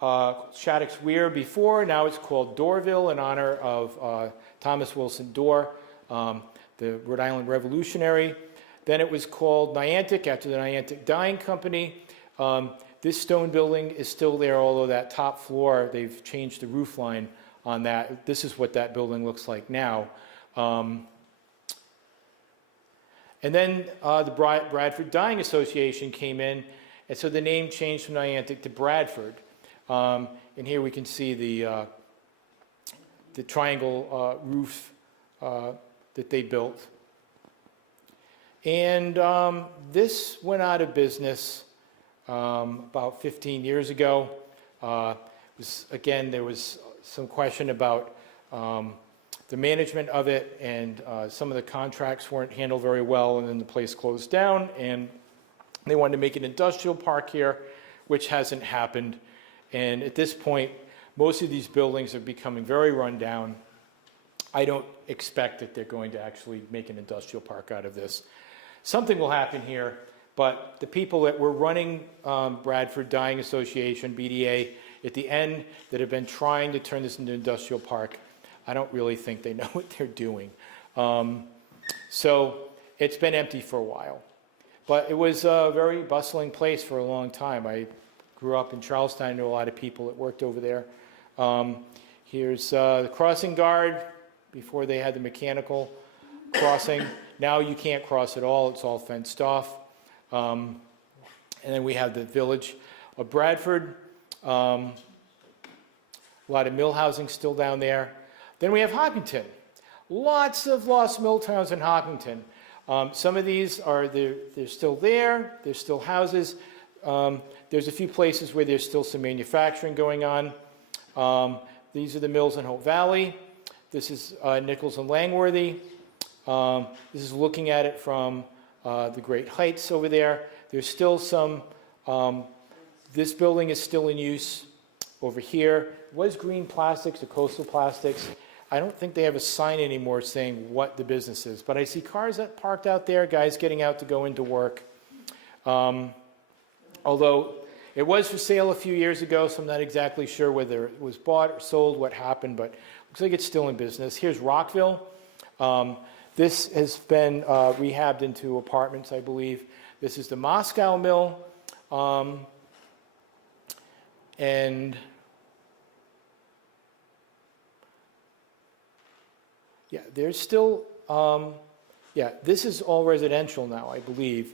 Shattuck's Weir before. Now it's called Dorville in honor of Thomas Wilson Dorr, the Rhode Island Revolutionary. Then it was called Niantic after the Niantic Dyeing Company. This stone building is still there, although that top floor, they've changed the roof line on that. This is what that building looks like now. And then the Bradford Dyeing Association came in, and so the name changed from Niantic to Bradford. And here we can see the triangle roof that they built. And this went out of business about 15 years ago. There was some question about the management of it, and some of the contracts weren't handled very well, and then the place closed down, and they wanted to make an industrial park here. which hasn't happened. And at this point, most of these buildings are becoming very run down. I don't expect that they're going to actually make an industrial park out of this. Something will happen here, but the people that were running Bradford Dying Association, BDA, at the end that have been trying to turn this into an industrial park, I don't really think they know what they're doing. So it's been empty for a while. But it was a very bustling place for a long time. I grew up in Charlestown. I know a lot of people that worked over there. Here's the crossing guard before they had the mechanical crossing. Now you can't cross at all. It's all fenced off. And then we have the village of Bradford. A lot of mill housing still down there. Then we have Hopkinton. Lots of lost mill towns in Hopkinton. Some of these are, they're still there. There's still houses. There's a few places where there's still some manufacturing going on. These are the mills in Hope Valley. This is Nichols and Langworthy. This is looking at it from the Great Heights over there. There's still some, this building is still in use over here. It was Green Plastics, the Coastal Plastics. I don't think they have a sign anymore saying what the business is, but I see cars that parked out there, guys getting out to go into work. Although it was for sale a few years ago, so I'm not exactly sure whether it was bought or sold, what happened, but looks like it's still in business. Here's Rockville. This has been rehabbed into apartments, I believe. This is the Moscow Mill. And yeah, there's still, yeah, this is all residential now, I believe.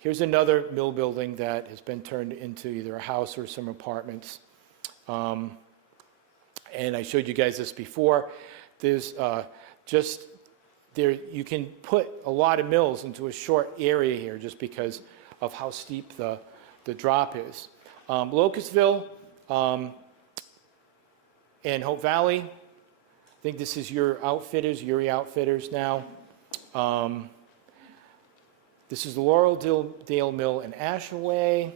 Here's another mill building that has been turned into either a house or some apartments. And I showed you guys this before. There's just there, you can put a lot of mills into a short area here just because of how steep the drop is. Locustville and Hope Valley. I think this is your outfitters, Uri Outfitters now. This is the Laureldale Mill in Ashaway.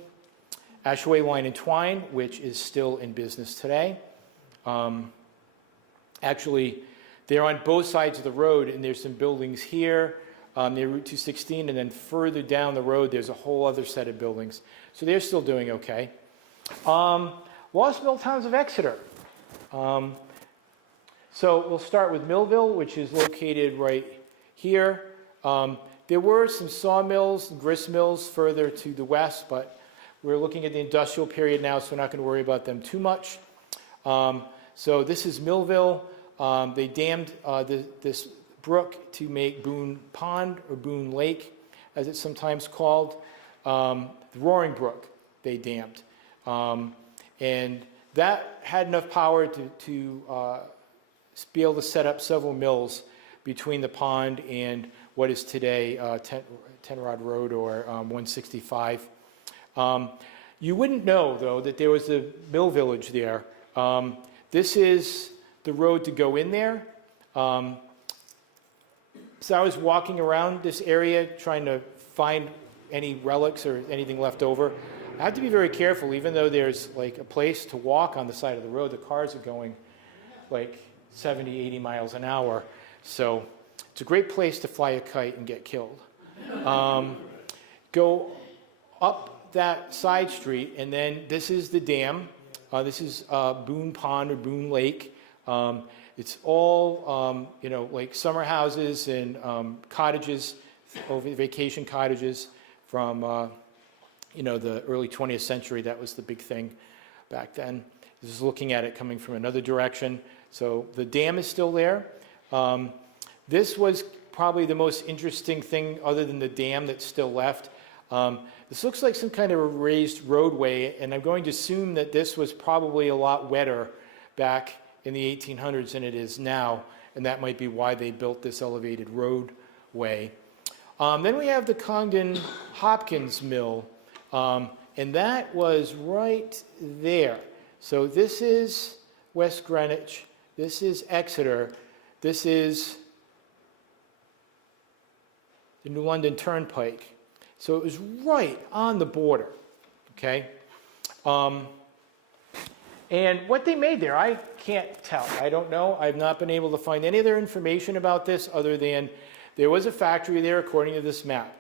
Ashaway Wine and Twine, which is still in business today. Actually, they're on both sides of the road, and there's some buildings here near Route 216, and then further down the road, there's a whole other set of buildings. So they're still doing okay. Lost Mill Towns of Exeter. So we'll start with Millville, which is located right here. There were some sawmills and grist mills further to the west, but we're looking at the industrial period now, so we're not going to worry about them too much. So this is Millville. They dammed this brook to make Boone Pond, or Boone Lake, as it's sometimes called. The Roaring Brook they dammed. And that had enough power to be able to set up several mills between the pond and what is today Ten Rod Road or 165. You wouldn't know, though, that there was a mill village there. This is the road to go in there. So I was walking around this area trying to find any relics or anything left over. I have to be very careful, even though there's like a place to walk on the side of the road. The cars are going like 70, 80 miles an hour. So it's a great place to fly a kite and get killed. Go up that side street, and then this is the dam. This is Boone Pond or Boone Lake. It's all, like summer houses and cottages, vacation cottages from, the early 20th century. That was the big thing back then. This is looking at it coming from another direction. So the dam is still there. This was probably the most interesting thing other than the dam that's still left. This looks like some kind of a raised roadway, and I'm going to assume that this was probably a lot wetter back in the 1800s than it is now, and that might be why they built this elevated roadway. Then we have the Congdon Hopkins Mill, and that was right there. So this is West Greenwich, this is Exeter, this is the New London Turnpike. So it was right on the border, okay? And what they made there, I can't tell. I don't know. I've not been able to find any other information about this other than there was a factory there according to this map.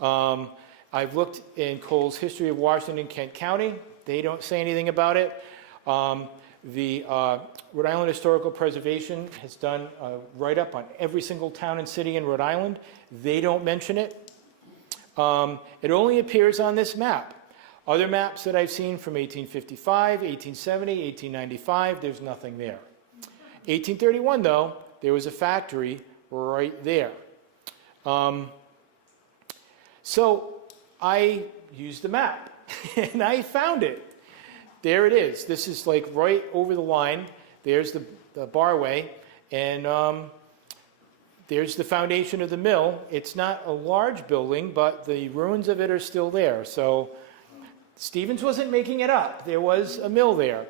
I've looked in Cole's History of Washington and Kent County. They don't say anything about it. The Rhode Island Historical Preservation has done a write-up on every single town and city in Rhode Island. They don't mention it. It only appears on this map. Other maps that I've seen from 1855, 1870, 1895, there's nothing there. 1831, though, there was a factory right there. So I used the map, and I found it. There it is. This is like right over the line. There's the barway, and there's the foundation of the mill. It's not a large building, but the ruins of it are still there. So Stevens wasn't making it up. There was a mill there.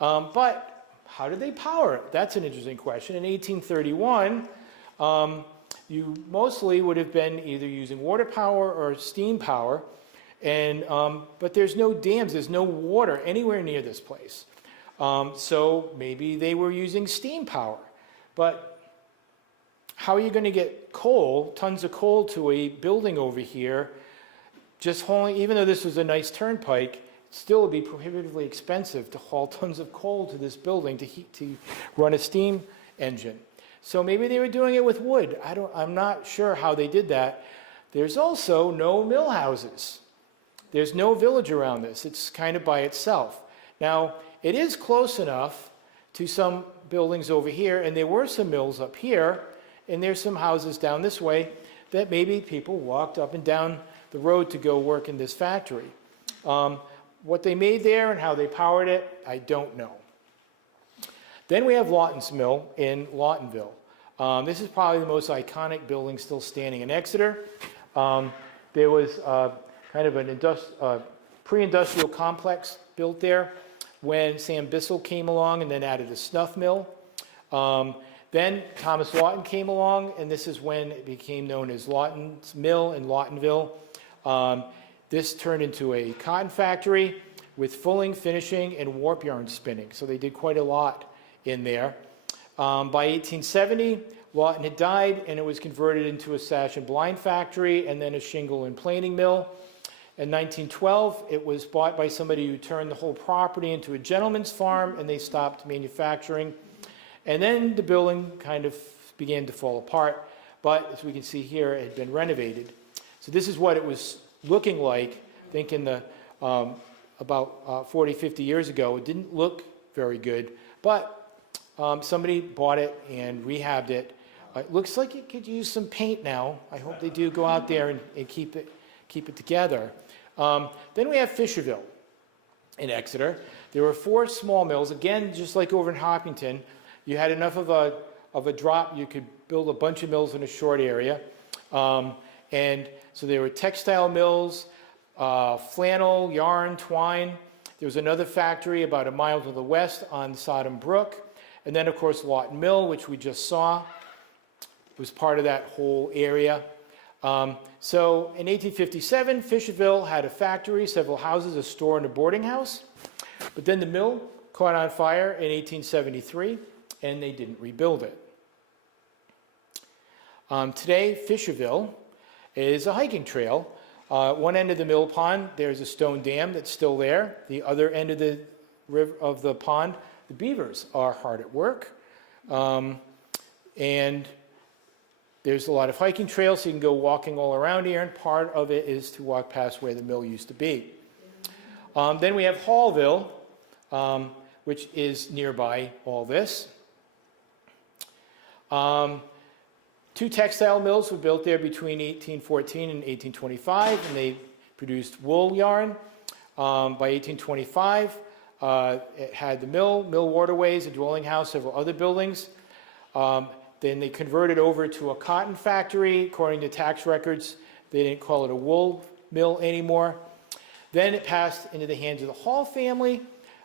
But how did they power it? That's an interesting question. In 1831, you mostly would have been either using water power or steam power. And, but there's no dams, there's no water anywhere near this place. So maybe they were using steam power. But how are you going to get coal, tons of coal, to a building over here? Just hauling, even though this was a nice turnpike, still would be prohibitively expensive to haul tons of coal to this building to run a steam engine. So maybe they were doing it with wood. I'm not sure how they did that. There's also no mill houses. There's no village around this. It's kind of by itself. Now, it is close enough to some buildings over here, and there were some mills up here, and there's some houses down this way that maybe people walked up and down the road to go work in this factory. What they made there and how they powered it, I don't know. Then we have Lawton's Mill in Lawtonville. This is probably the most iconic building still standing in Exeter. There was kind of an pre-industrial complex built there when Sam Bissell came along and then added a snuff mill. Then Thomas Lawton came along, and this is when it became known as Lawton's Mill in Lawtonville. This turned into a cotton factory with fulling, finishing, and warp yarn spinning. So they did quite a lot in there. By 1870, Lawton had died, and it was converted into a sash and blind factory, and then a shingle and planing mill. In 1912, it was bought by somebody who turned the whole property into a gentleman's farm, and they stopped manufacturing. And then the building kind of began to fall apart, but as we can see here, it had been renovated. So this is what it was looking like, I think in the, about 40, 50 years ago. It didn't look very good, but somebody bought it and rehabbed it. It looks like it could use some paint now. I hope they do go out there and keep it together. Then we have Fisherville in Exeter. There were 4 small mills. Again, just like over in Hopkinton, you had enough of a drop, you could build a bunch of mills in a short area. And so there were textile mills, flannel, yarn, twine. There was another factory about a mile to the west on Sodom Brook. And then, of course, Lawton Mill, which we just saw, was part of that whole area. So in 1857, Fisherville had a factory, several houses, a store, and a boarding house. But then the mill caught on fire in 1873, and they didn't rebuild it. Today, Fisherville is a hiking trail. One end of the mill pond, there's a stone dam that's still there. The other end of the river, of the pond, the beavers are hard at work. And there's a lot of hiking trails, so you can go walking all around here, and part of it is to walk past where the mill used to be. Then we have Hallville, which is nearby all this. 2 textile mills were built there between 1814 and 1825, and they produced wool yarn. By 1825, it had the mill waterways, a dwelling house, several other buildings. Then they converted over to a cotton factory. According to tax records, they didn't call it a wool mill anymore. Then it passed into the hands of the Hall family.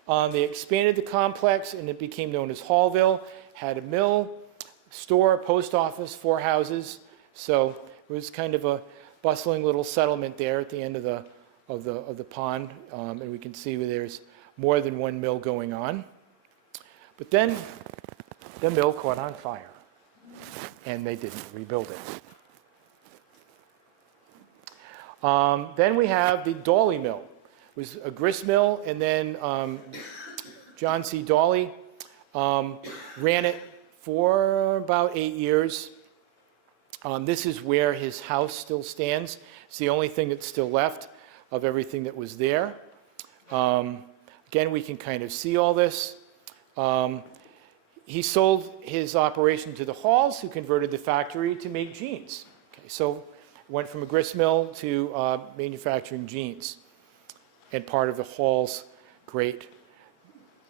They expanded the complex, and it became known as Hallville. Had a mill, store, post office, 4 houses. So it was kind of a bustling little settlement there at the end of the of the pond, and we can see where there's more than one mill going on. But then the mill caught on fire, and they didn't rebuild it. Then we have the Dawley Mill. It was a grist mill, and then John C. Dawley ran it for about 8 years. This is where his house still stands. It's the only thing that's still left of everything that was there. Again, we can kind of see all this. He sold his operation to the Halls, who converted the factory to make jeans. Okay, so went from a grist mill to manufacturing jeans, and part of the Hall's great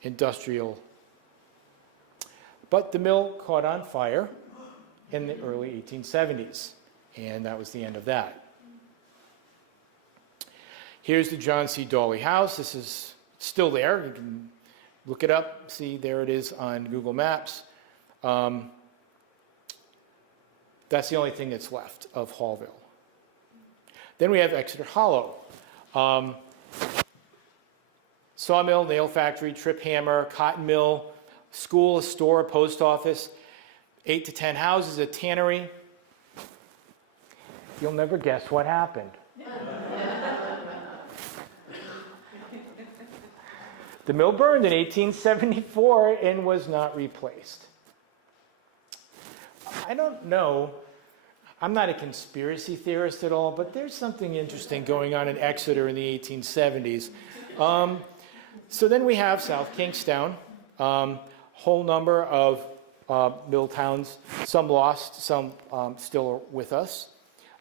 industrial. But the mill caught on fire in the early 1870s, and that was the end of that. Here's the John C. Dawley house. This is still there. You can look it up. See, there it is on Google Maps. That's the only thing that's left of Hallville. Then we have Exeter Hollow. Sawmill, nail factory, trip hammer, cotton mill, school, a store, a post office, 8 to 10 houses, a tannery. You'll never guess what happened. The mill burned in 1874 and was not replaced. I don't know. I'm not a conspiracy theorist at all, but there's something interesting going on in Exeter in the 1870s. So then we have South Kingstown, whole number of mill towns, some lost, some still with us.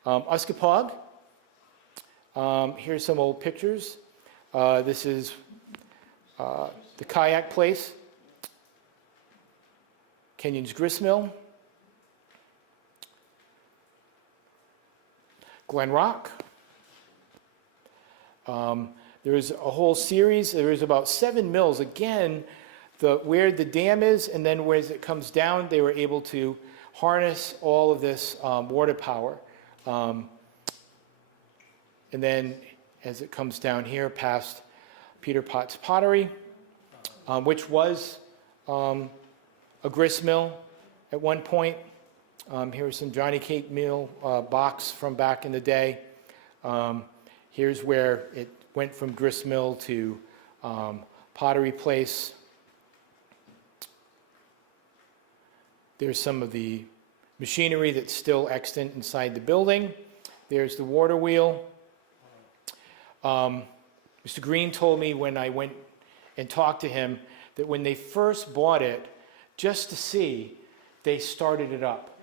Uskapog, here's some old pictures. This is the kayak place, Kenyon's grist mill, Glen Rock. There is a whole series. There is about 7 mills. Again, where the dam is and then where it comes down, they were able to harness all of this water power. And then as it comes down here past Peter Potts Pottery, which was a grist mill at one point. Here's some Johnny Cake Mill box from back in the day. Here's where it went from grist mill to pottery place. There's some of the machinery that's still extant inside the building. There's the water wheel. Mr. Green told me when I went and talked to him that when they first bought it, just to see, they started it up.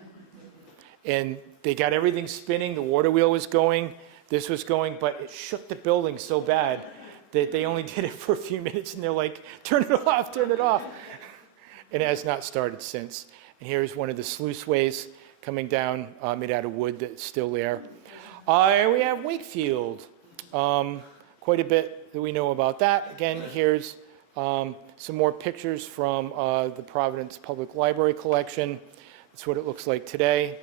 And they got everything spinning, the water wheel was going, this was going, but it shook the building so bad that they only did it for a few minutes, and they're like, turn it off, turn it off. And it has not started since. And here's one of the sluiceways coming down, made out of wood that's still there. We have Wakefield. Quite a bit that we know about that. Again, here's some more pictures from the Providence Public Library collection. That's what it looks like today.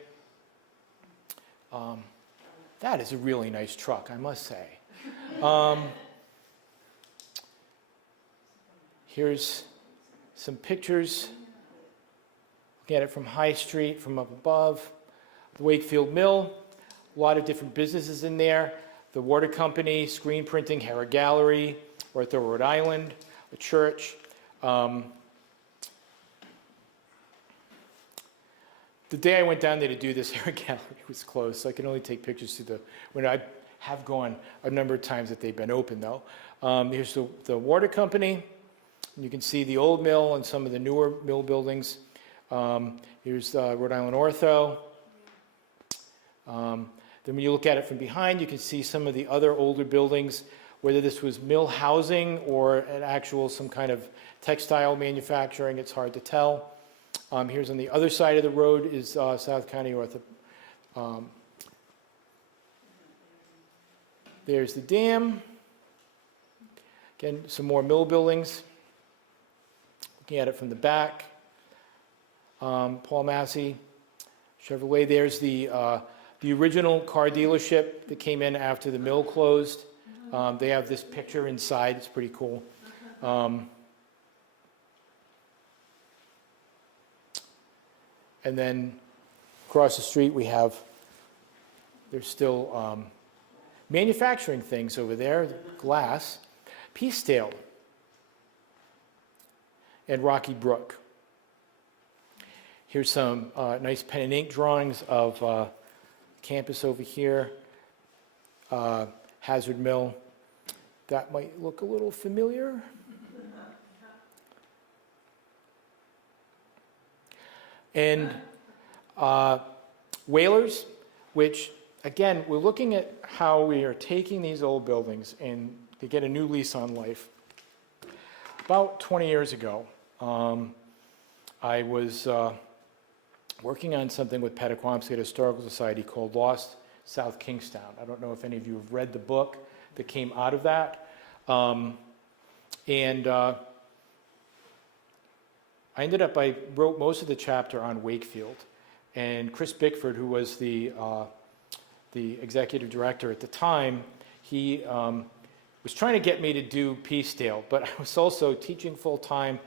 That is a really nice truck, I must say. Here's some pictures. Looking at it from High Street, from up above. The Wakefield Mill, a lot of different businesses in there. The water company, screen printing, Harrah Gallery, Ortho, Rhode Island, a church. The day I went down there to do this, Harrah Gallery was closed, so I can only take pictures when I have gone a number of times that they've been open, though. Here's the water company. You can see the old mill and some of the newer mill buildings. Here's Rhode Island Ortho. Then when you look at it from behind, you can see some of the other older buildings, whether this was mill housing or an actual some kind of textile manufacturing, it's hard to tell. Here's on the other side of the road is South County Ortho. There's the dam. Again, some more mill buildings. Looking at it from the back. Paul Massey, Chevrolet. There's the original car dealership that came in after the mill closed. They have this picture inside. It's pretty cool. And then across the street we have, there's still manufacturing things over there, glass, Peacedale, and Rocky Brook. Here's some nice pen and ink drawings of campus over here, Hazard Mill. That might look a little familiar. And Whalers, which again, we're looking at how we are taking these old buildings and to get a new lease on life. About 20 years ago, I was working on something with Pettaquamsett Historical Society called Lost South Kingstown. I don't know if any of you have read the book that came out of that. I wrote most of the chapter on Wakefield. And Chris Bickford, who was the executive director at the time, he was trying to get me to do Peacedale, but I was also teaching full-time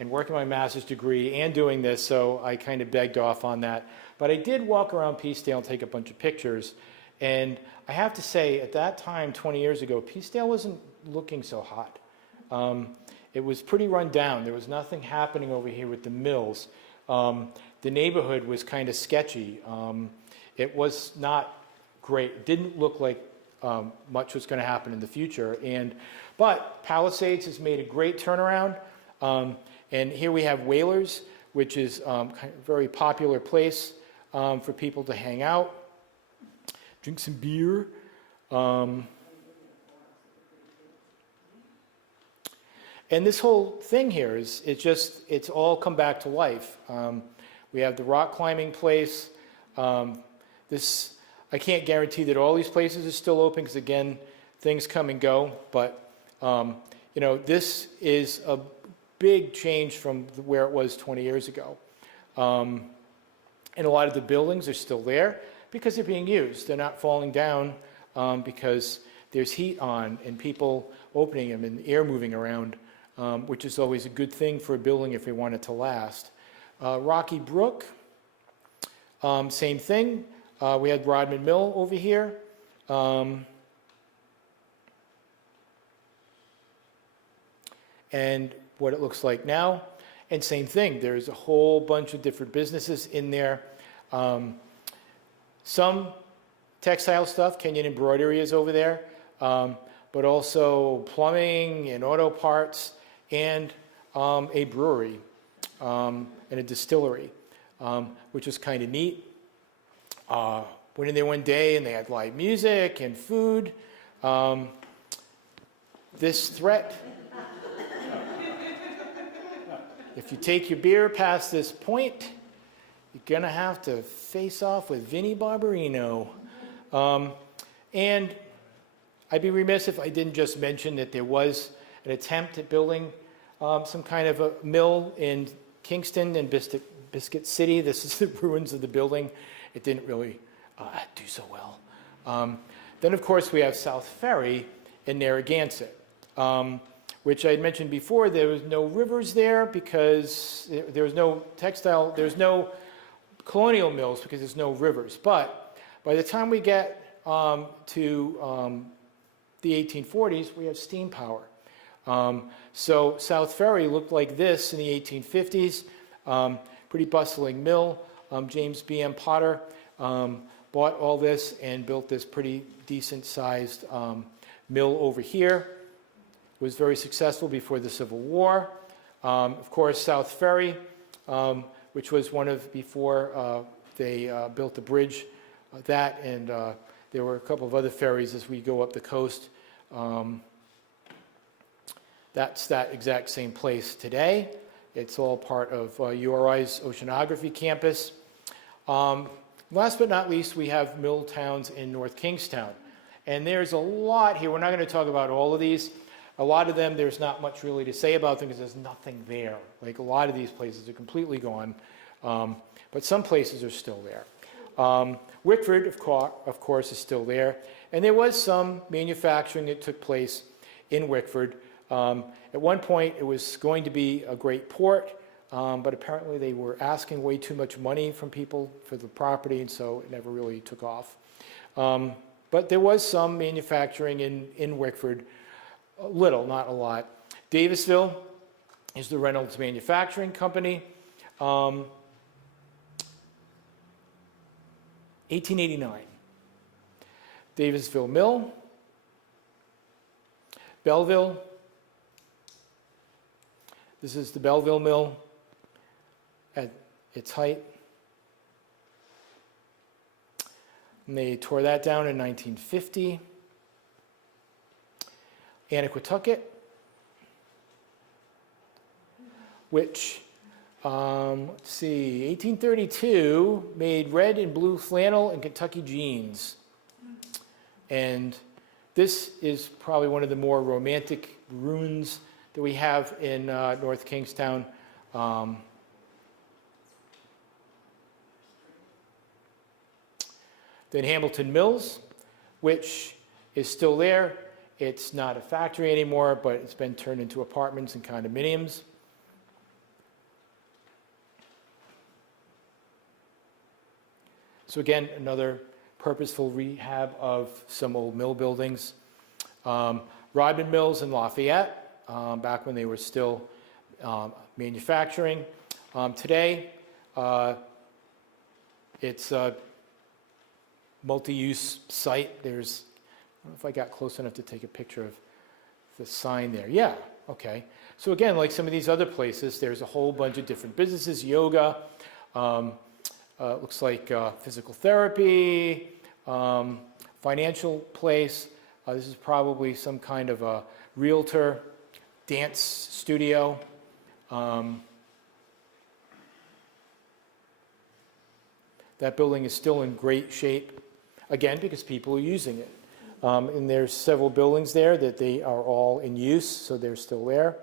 and working my master's degree and doing this, so I kind of begged off on that. But I did walk around Peacedale and take a bunch of pictures, and I have to say, at that time, 20 years ago, Peacedale wasn't looking so hot. It was pretty run down. There was nothing happening over here with the mills. The neighborhood was kind of sketchy. It was not great. It didn't look like much was going to happen in the future. But Palisades has made a great turnaround. And here we have Whalers, which is kind of a very popular place for people to hang out, drink some beer. And this whole thing here it's all come back to life. We have the rock climbing place. I can't guarantee that all these places are still open because, again, things come and go. But, this is a big change from where it was 20 years ago. And a lot of the buildings are still there because they're being used. They're not falling down because there's heat on and people opening them and air moving around, which is always a good thing for a building if we want it to last. Rocky Brook, same thing. We had Rodman Mill over here. And what it looks like now. And same thing, there's a whole bunch of different businesses in there. Some textile stuff, Kenyon Embroidery is over there, but also plumbing and auto parts and a brewery and a distillery, which is kind of neat. Went in there one day and they had live music and food. This threat, if you take your beer past this point, you're going to have to face off with Vinnie Barbarino. And I'd be remiss if I didn't just mention that there was an attempt at building some kind of a mill in Kingston and Biscuit City. This is the ruins of the building. It didn't really do so well. Then, of course, we have South Ferry in Narragansett, which I had mentioned before. There was no rivers there because there was no textile, there's no colonial mills because there's no rivers. But by the time we get to the 1840s, we have steam power. So South Ferry looked like this in the 1850s, pretty bustling mill. James B.M. Potter bought all this and built this pretty decent-sized mill over here. It was very successful before the Civil War. Of course, South Ferry, which was one of before they built the bridge, that and there were a couple of other ferries as we go up the coast. That's that exact same place today. It's all part of URI's oceanography campus. Last but not least, we have mill towns in North Kingstown. And there's a lot here. We're not going to talk about all of these. A lot of them, there's not much really to say about them because there's nothing there. Like a lot of these places are completely gone. But some places are still there. Wickford, of course, is still there. And there was some manufacturing that took place in Wickford. At one point, it was going to be a great port, but apparently they were asking way too much money from people for the property, and so it never really took off. But there was some manufacturing in Wickford, a little, not a lot. Davisville is the Reynolds Manufacturing Company. 1889. Davisville Mill. Belleville. This is the Belleville Mill at its height. And they tore that down in 1950. Annaquatucket, which, let's see, 1832 made red and blue flannel and Kentucky jeans. And this is probably one of the more romantic ruins that we have in North Kingstown. Then Hamilton Mills, which is still there. It's not a factory anymore, but it's been turned into apartments and condominiums. So again, another purposeful rehab of some old mill buildings. Rodman Mills in Lafayette, back when they were still manufacturing. Today, it's a multi-use site. There's, I don't know if I got close enough to take a picture of the sign there. Yeah, okay. So again, like some of these other places, there's a whole bunch of different businesses, yoga, looks like physical therapy, financial place. This is probably some kind of a realtor, dance studio. That building is still in great shape, again, because people are using it. And there's several buildings there that they are all in use, so they're still there.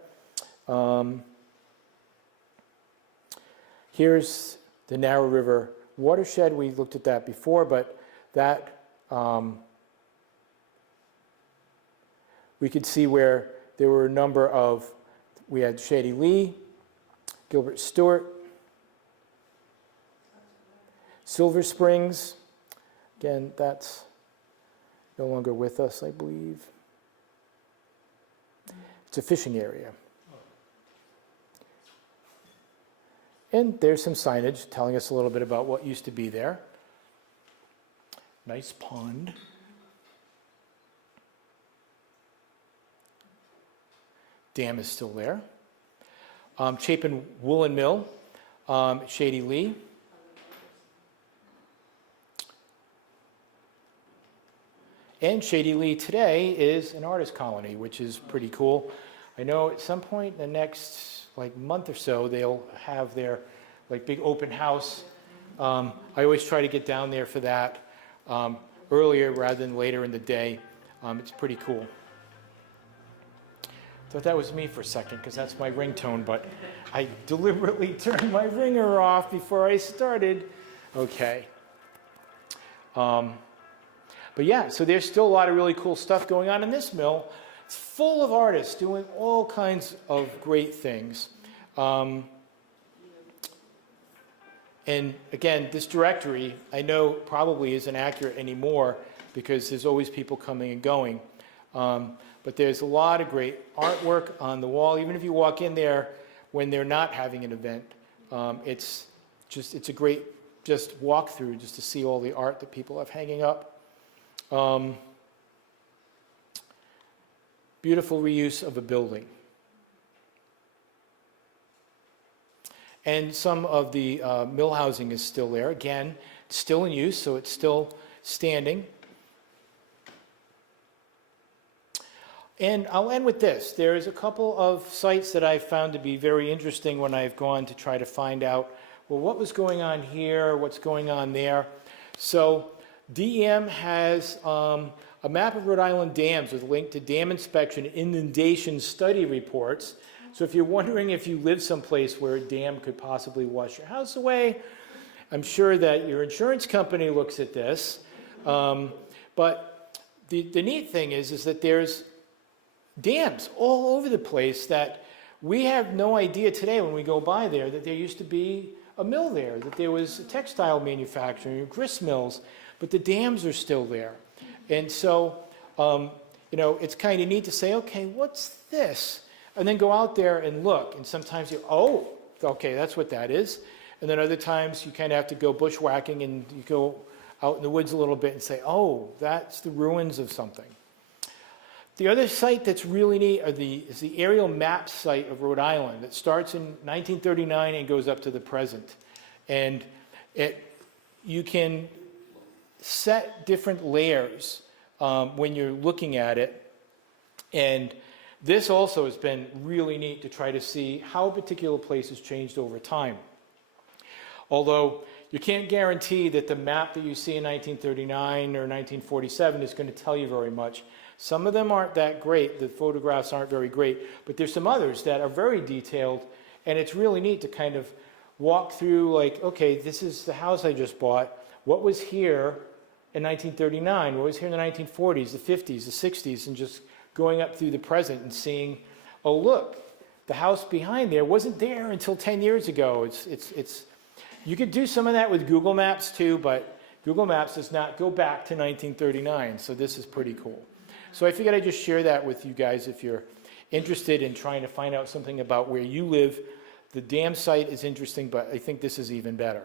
Here's the Narrow River watershed. We looked at that before, but that we could see where there were a number of, we had Shady Lee, Gilbert Stewart, Silver Springs. Again, that's no longer with us, I believe. It's a fishing area. And there's some signage telling us a little bit about what used to be there. Nice pond. Dam is still there. Chapin Woolen Mill, Shady Lee. And Shady Lee today is an artist colony, which is pretty cool. I know at some point in the next month or so, they'll have their big open house. I always try to get down there for that earlier rather than later in the day. It's pretty cool. Thought that was me for a second because that's my ringtone, but I deliberately turned my ringer off before I started. Okay. But yeah, so there's still a lot of really cool stuff going on in this mill. It's full of artists doing all kinds of great things. And again, this directory, I know probably isn't accurate anymore because there's always people coming and going. But there's a lot of great artwork on the wall. Even if you walk in there when they're not having an event, it's a great just walk through just to see all the art that people have hanging up. Beautiful reuse of a building. And some of the mill housing is still there. Again, it's still in use, so it's still standing. And I'll end with this. There's a couple of sites that I've found to be very interesting when I've gone to try to find out, well, what was going on here, what's going on there. So DEM has a map of Rhode Island dams with a link to dam inspection and inundation study reports. So if you're wondering if you live someplace where a dam could possibly wash your house away, I'm sure that your insurance company looks at this. But the neat thing is that there's dams all over the place that we have no idea today when we go by there that there used to be a mill there, that there was a textile manufacturing, grist mills, but the dams are still there. And so, it's kind of neat to say, okay, what's this? And then go out there and look. And sometimes oh, okay, that's what that is. And then other times you kind of have to go bushwhacking and you go out in the woods a little bit and say, oh, that's the ruins of something. The other site that's really neat is the aerial map site of Rhode Island. It starts in 1939 and goes up to the present. And you can set different layers when you're looking at it. And this also has been really neat to try to see how a particular place has changed over time. Although you can't guarantee that the map that you see in 1939 or 1947 is going to tell you very much. Some of them aren't that great. The photographs aren't very great. But there's some others that are very detailed. And it's really neat to kind of walk through like, okay, this is the house I just bought. What was here in 1939? What was here in the 1940s, the 50s, the 60s? And just going up through the present and seeing, oh, look, the house behind there wasn't there until 10 years ago. You could do some of that with Google Maps too, but Google Maps does not go back to 1939, so this is pretty cool. So I figured I'd just share that with you guys if you're interested in trying to find out something about where you live. The dam site is interesting, but I think this is even better.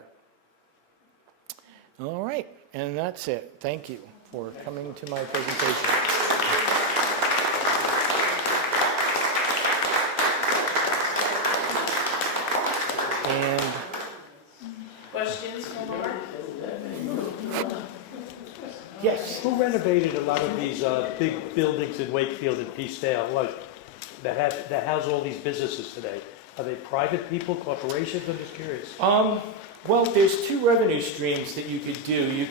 All right, and that's it. Thank you for coming to my presentation. And Questions from Art? yes, Who renovated a lot of these big buildings in Wakefield and Peacedale, like, that house all these businesses today? Are they private people, corporations? I'm just curious. well, there's two revenue streams that you could do.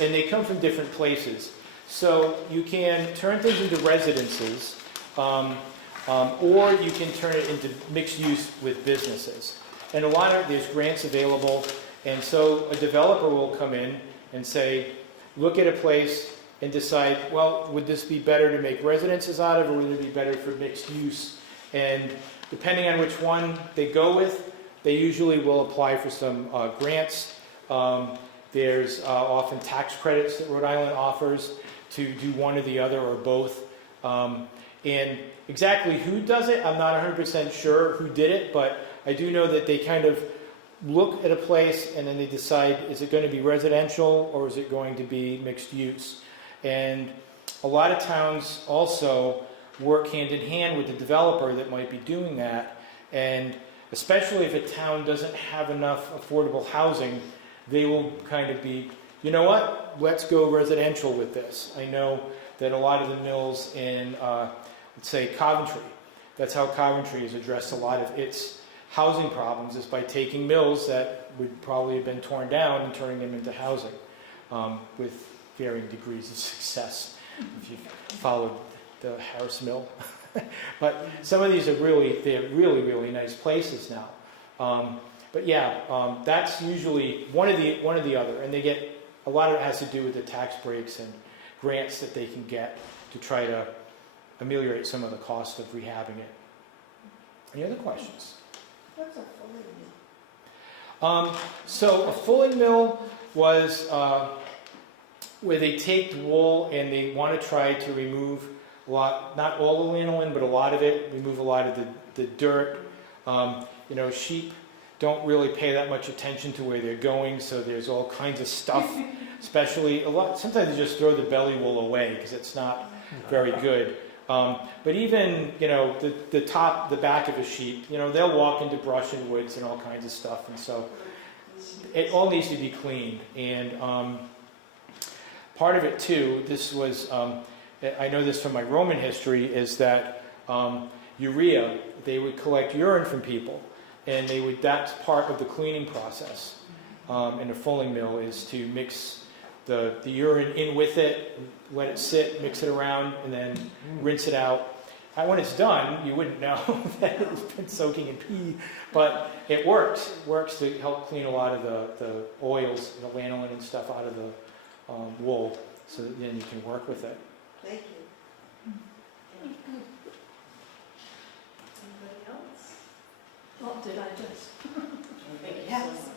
And they come from different places. So you can turn things into residences, or you can turn it into mixed use with businesses. And there's grants available, and so a developer will come in and say, look at a place and decide, well, would this be better to make residences out of, or would it be better for mixed use? And depending on which one they go with, they usually will apply for some grants. There's often tax credits that Rhode Island offers to do one or the other or both. And exactly who does it, I'm not 100% sure who did it, but I do know that they kind of look at a place and then they decide, is it going to be residential or is it going to be mixed use? And a lot of towns also work hand in hand with the developer that might be doing that. And especially if a town doesn't have enough affordable housing, they will kind of be, you know what, let's go residential with this. I know that a lot of the mills in, let's say, Coventry, that's how Coventry has addressed a lot of its housing problems, is by taking mills that would probably have been torn down and turning them into housing with varying degrees of success, if you've followed the Harris Mill. But some of these are they're really nice places now. But yeah, that's usually one or the other, and they get, a lot of it has to do with the tax breaks and grants that they can get to try to ameliorate some of the cost of rehabbing it. Any other questions? What's a fulling mill? So a fulling mill was where they take the wool and they want to try to remove not all the lanolin, but a lot of it, remove a lot of the dirt. Sheep don't really pay that much attention to where they're going, so there's all kinds of stuff, especially sometimes they just throw the belly wool away because it's not very good. But even, the back of a sheep, they'll walk into brush and woods and all kinds of stuff. And so it all needs to be cleaned. And part of it too, this was, I know this from my Roman history, is that urea, they would collect urine from people. And that's part of the cleaning process in a fulling mill, is to mix the urine in with it, let it sit, mix it around, and then rinse it out. when it's done, you wouldn't know that it's been soaking in pee, but it works. It works to help clean a lot of the oils, the lanolin and stuff out of the wool, so that then you can work with it. Thank you. Anybody else? What did I just? Yes.